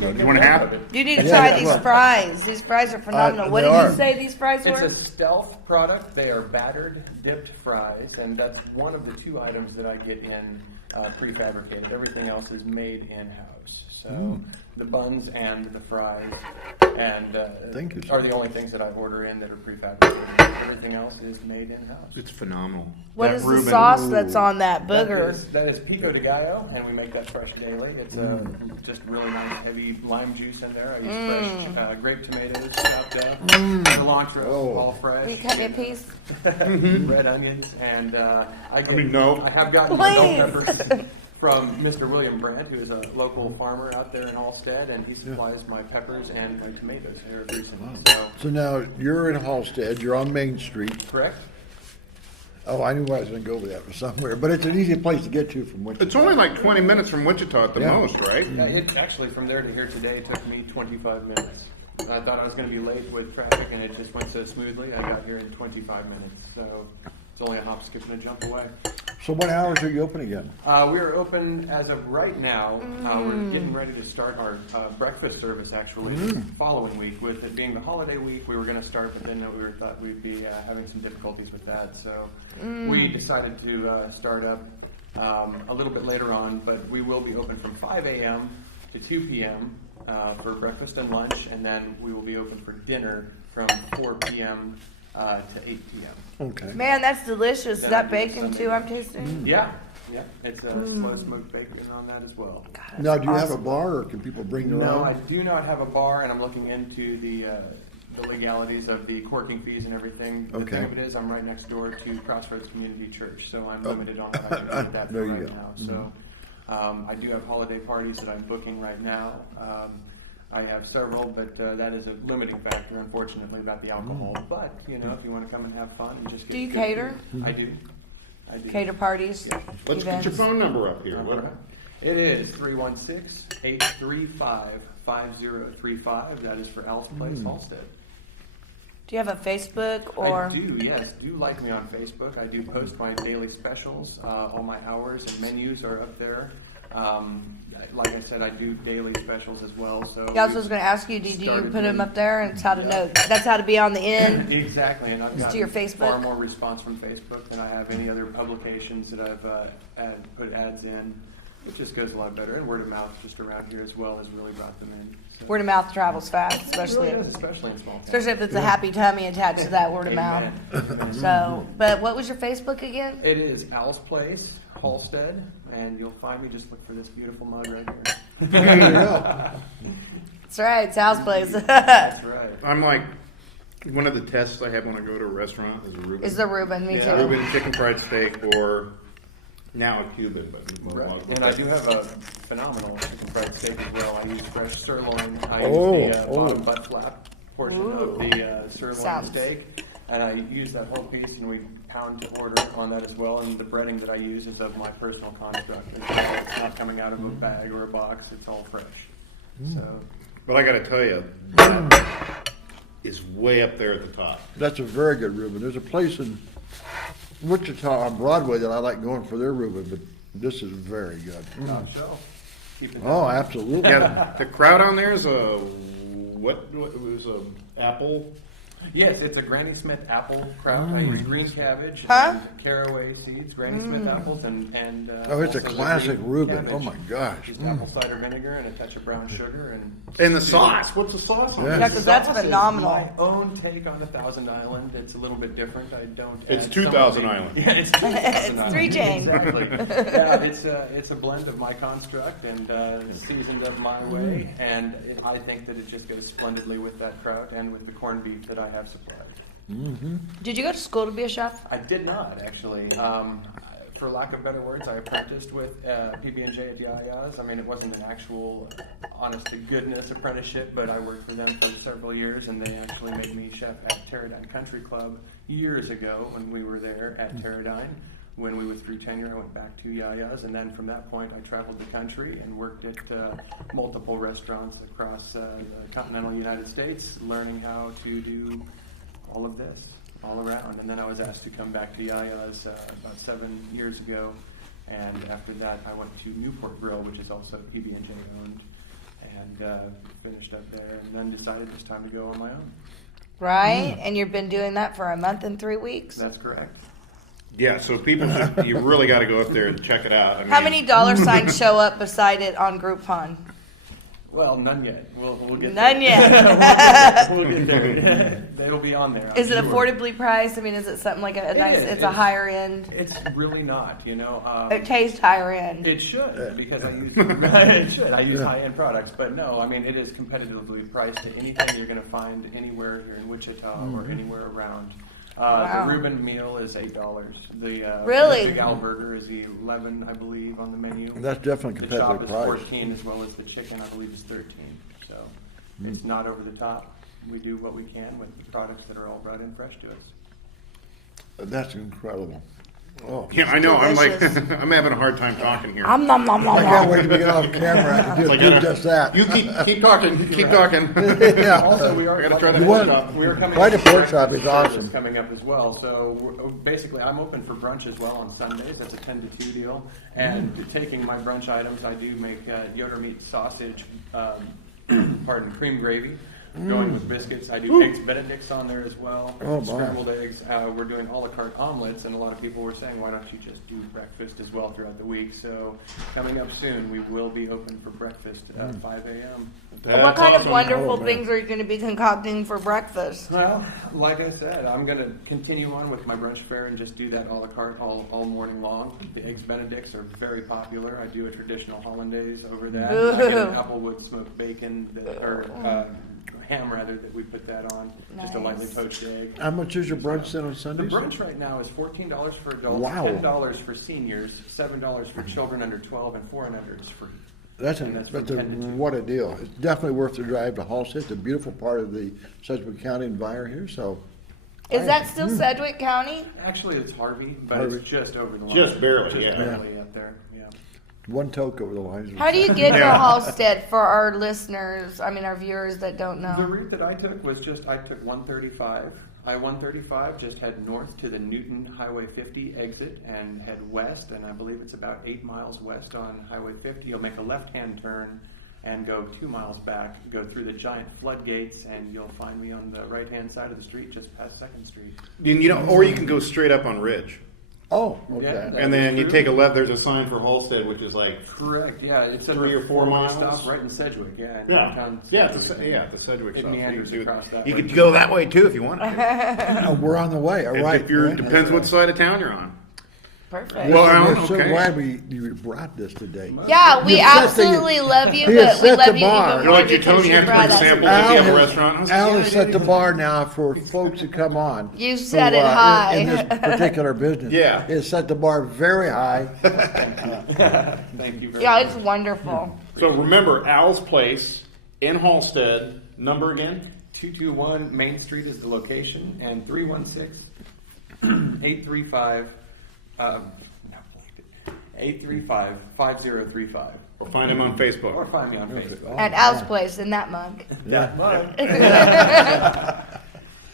You want to have it? You need to try these fries. These fries are phenomenal. What did you say these fries were? It's a stealth product. They are battered, dipped fries, and that's one of the 2 items that I get in prefabricated. Everything else is made in-house. So the buns and the fries and are the only things that I order in that are prefabricated. Everything else is made in-house. It's phenomenal. What is the sauce that's on that booger? That is pico de gallo, and we make that fresh daily. It's just really nice, heavy lime juice in there. I use fresh grape tomatoes chopped up, cilantro, all fresh. Will you cut me a piece? Red onions, and I have gotten bell peppers from Mr. William Brandt, who is a local farmer out there in Halstead, and he supplies my peppers and my tomatoes here recently. So now you're in Halstead, you're on Main Street. Correct. Oh, I knew I was going to go with that from somewhere, but it's an easy place to get to from Wichita. It's only like 20 minutes from Wichita at the most, right? Yeah, it actually, from there to here today, it took me 25 minutes. I thought I was going to be late with traffic, and it just went so smoothly. I got here in 25 minutes, so it's only a hop, skip, and a jump away. So what hours are you open again? We are open as of right now. We're getting ready to start our breakfast service actually the following week. With it being the holiday week, we were going to start, but then we thought we'd be having some difficulties with that. So we decided to start up a little bit later on, but we will be open from 5 a.m. to 2 p.m. For breakfast and lunch, and then we will be open for dinner from 4 p.m. To 8 p.m. Okay. Man, that's delicious. Is that bacon too I'm tasting? Yeah. It's slow smoked bacon on that as well. God, now, do you have a bar, or can people bring their own? No, I do not have a bar, and I'm looking into the legalities of the corking fees and everything. The thing of it is, I'm right next door to Crossroads Community Church, so I'm limited on what I can do with that for right now. So I do have holiday parties that I'm booking right now. I have several, but that is a limiting factor, unfortunately, about the alcohol. But, if you want to come and have fun and just get Do you cater? I do. Cater parties? Yeah. Let's get your phone number up here. It is 316-835-5035. That is for Al's Place, Halstead. Do you have a Facebook or? I do, yes. Do like me on Facebook. I do post my daily specials. All my hours and menus are up there. Like I said, I do daily specials as well. So yeah, I was just going to ask you, did you put them up there? And it's how to know. That's how to be on the end. Exactly, and I've got to your Facebook. Far more response from Facebook than I have any other publications that I've put ads in. It just goes a lot better, and word of mouth just around here as well has really brought them in. So. Word of mouth travels fast, especially especially in small towns. Especially if it's a happy tummy attached to that word of mouth. So, but what was your Facebook again? It is Al's Place, Halstead, and you'll find me. Just look for this beautiful mug right here. That's right, it's Al's Place. That's right. I'm like, one of the tests I have when I go to a restaurant is a Reuben. Is the Reuben, me too. Reuben chicken fried steak or now a Cuban. But and I do have a phenomenal chicken fried steak as well. I use fresh sirloin. I use the bottom butt flap portion of the sirloin steak. And I use that whole piece, and we pound to order on that as well. And the breading that I use is of my personal construct. It's not coming out of a bag or a box. It's all fresh. So, but I got to tell you, that is way up there at the top. That's a very good Reuben. There's a place in Wichita on Broadway that I like going for their Reuben, but this is very good. Not so. Oh, absolutely. Yeah, the crowd on there is a what? It was a apple. Yes, it's a Granny Smith apple kraut. I use green cabbage, and caraway seeds, Granny Smith apples, and it's a classic Reuben. Oh my gosh! Just apple cider vinegar and a touch of brown sugar, and the sauce. What's the sauce? Yeah, because that's phenomenal. My own take on 1,000 Island. It's a little bit different. I don't. It's 2,000 Island. Yeah, it's 2,000 Island. It's 3 chain. Exactly. Yeah, it's a blend of my construct and seasoned of my way, and I think that it just goes splendidly with that kraut and with the corned beef that I have supplied. Did you go to school to be a chef? I did not, actually. For lack of better words, I apprenticed with PB&J at Yaya's. I mean, it wasn't an actual honest-to-goodness apprenticeship, but I worked for them for several years, and they actually made me chef at Pterodyne Country Club years ago when we were there at Pterodyne. When we were through tenure, I went back to Yaya's, and then from that point, I traveled the country and worked at multiple restaurants across the continental United States, learning how to do all of this all around. And then I was asked to come back to Yaya's about 7 years ago, and after that, I went to Newport Grill, which is also PB&J owned, and finished up there, and then decided it's time to go on my own. Right, and you've been doing that for a month and 3 weeks? That's correct. Yeah, so people, you really got to go up there and check it out. I mean, how many dollar signs show up beside it on Groupon? Well, none yet. We'll get none there. Yet. We'll get there. It'll be on there. Is it affordably priced? I mean, is it something like a nice? It's a higher end. It's really not. You know. It tastes higher end. It should because I use it should. I use high end products, but no. I mean, it is competitively priced to anything you're going to find anywhere here in Wichita or anywhere around. The Reuben meal is $8. The Big Al burger is $11, I believe, on the menu. That's definitely competitively priced. The chop is $14, as well as the chicken, I believe, is $13. So it's not over the top. We do what we can with the products that are all brought in fresh to us. That's incredible. Oh, yeah, I know. Delicious. I'm like, I'm having a hard time talking here. I can't wait to get off camera. I can do just that. You keep talking. Keep talking. Yeah. Also, we are try to quite a pork chop is awesome. Coming up as well. So basically, I'm open for brunch as well on Sundays. That's a 10 to 2 deal. And taking my brunch items, I do make Yoder meat sausage, cream gravy. Going with biscuits. I do eggs Benedicts on there as well. Scrambled eggs. We're doing a la carte omelets, and a lot of people were saying, why don't you just do breakfast as well throughout the week? So coming up soon, we will be open for breakfast at 5 a.m. What kind of wonderful things are you going to be concocting for breakfast? Well, like I said, I'm going to continue on with my brunch fare and just do that a la carte all morning long. The eggs Benedicts are very popular. I do a traditional hollandaise over that. I get an applewood smoked bacon ham that we put that on. Nice. Just a lightly poached egg. How much is your brunch then on Sundays? The brunch right now is $14 for adults, $10 for seniors, $7 for children under 12, and 4 and under is free. What a deal. It's definitely worth the drive to Halstead. It's a beautiful part of the Sedgwick County environment here. So, is that still Sedgwick County? Actually, it's Harvey, but it's just over the line. Just barely, barely up there. One toke over the lines. How do you get to Halstead for our listeners, our viewers that don't know? The route that I took was I took 135 I-135, just head north to the Newton Highway 50 exit and head west, and I believe it's about 8 miles west on Highway 50. You'll make a left-hand turn and go 2 miles back, go through the giant floodgates, and you'll find me on the right-hand side of the street, just past 2nd Street. Or you can go straight up on Ridge. Oh, okay. Yeah, and then you take a left. There's a sign for Halstead, which is like correct. Yeah, it's 3 or 4 miles. Stop right in Sedgwick. Yeah, the Sedgwick it stop. meanders across that. You could go that way too if you want. We're on the way. All right. If you're depends what side of town you're on. Perfect. Well, we're so glad you brought this today. Yeah, we absolutely love you, but we love you even more like because you you have to brought bring us. samples if you have a restaurant. Al has set the bar now for folks to come on. You set it high. In this particular business. Yeah. It's set the bar very high. Thank you very much. Yeah, it's wonderful. So remember, Al's Place in Halstead, number again? 221 Main Street is the location, and 316-835 835-5035. Or find him on Facebook. Or find me on Facebook. At Al's Place in that mug. That mug.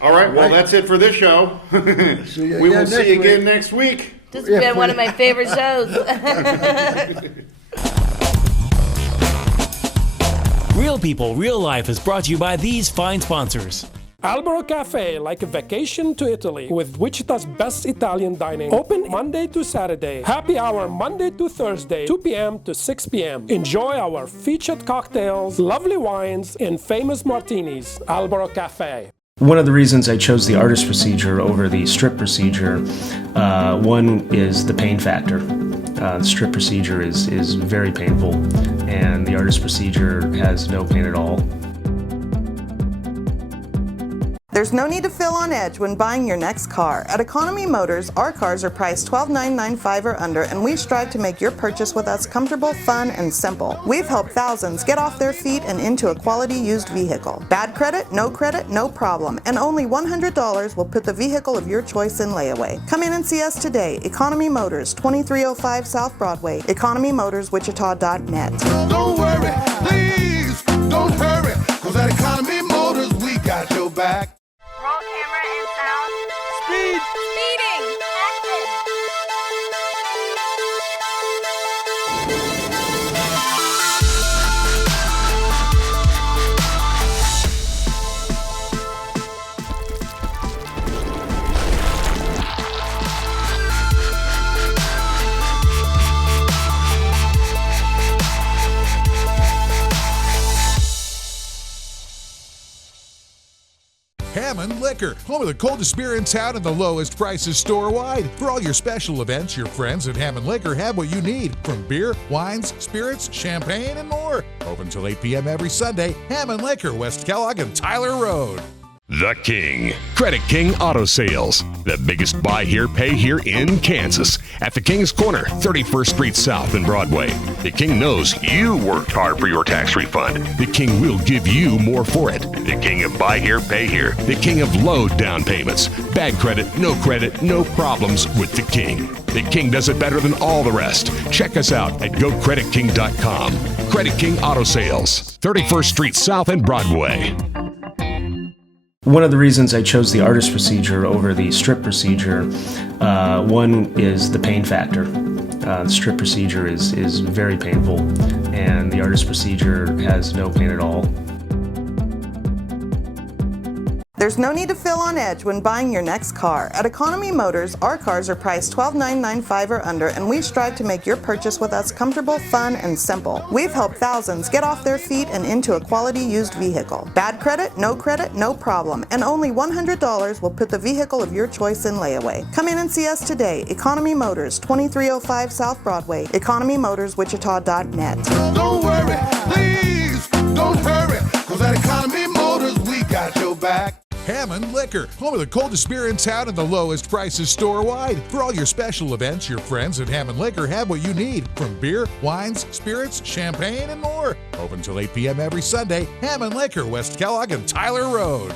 All right, well, that's it for this show. We will see you again next week. This has been one of my favorite shows. Real People, Real Life is brought to you by these fine sponsors. Albero Cafe, like a vacation to Italy, with Wichita's best Italian dining. Open Monday to Saturday. Happy hour Monday to Thursday, 2 p.m. to 6 p.m. Enjoy our featured cocktails, lovely wines, and famous martinis. Albero Cafe. One of the reasons I chose the artist procedure over the strip procedure, one is the pain factor. The strip procedure is very painful, and the artist procedure has no pain at all. There's no need to feel on edge when buying your next car. At Economy Motors, our cars are priced $12,995 or under, and we strive to make your purchase with us comfortable, fun, and simple. We've helped thousands get off their feet and into a quality used vehicle. Bad credit, no problem, and only $100 will put the vehicle of your choice in layaway. Come in and see us today. Economy Motors, 2305 South Broadway, economymotorswichita.net. Don't worry, please, don't hurry, cause at Economy Motors we got your back. Roll camera and sound. Speed! Speeding! Action! Hammond Liquor, home of the coldest beer in town and the lowest prices store-wide. For all your special events, your friends at Hammond Liquor have what you need, from beer, wines, spirits, champagne, and more. Open till 8 p.m. every Sunday. Hammond Liquor, West Kellogg and Tyler Road. The King. Credit King Auto Sales. The biggest buy here, pay here in Kansas. At the King's Corner, 31st Street South and Broadway. The King knows you worked hard for your tax refund. The King will give you more for it. The King of buy here, pay here. The King of low down payments. Bad credit, no problems with the King. The King does it better than all the rest. Check us out at GoCreditKing.com. Credit King Auto Sales, 31st Street South and Broadway. One of the reasons I chose the artist procedure over the strip procedure, one is the pain factor. The strip procedure is very painful, and the artist procedure has no pain at all. There's no need to feel on edge when buying your next car. At Economy Motors, our cars are priced $12,995 or under, and we strive to make your purchase with us comfortable, fun, and simple. We've helped thousands get off their feet and into a quality used vehicle. Bad credit, no problem, and only $100 will put the vehicle of your choice in layaway. Come in and see us today. Economy Motors, 2305 South Broadway, economymotorswichita.net. Don't worry, please, don't hurry, cause at Economy Motors we got your back. Hammond Liquor, home of the coldest beer in town and the lowest prices store-wide. For all your special events, your friends at Hammond Liquor have what you need, from beer, wines, spirits, champagne, and more. Open till 8 p.m. every Sunday. Hammond Liquor, West Kellogg and Tyler Road.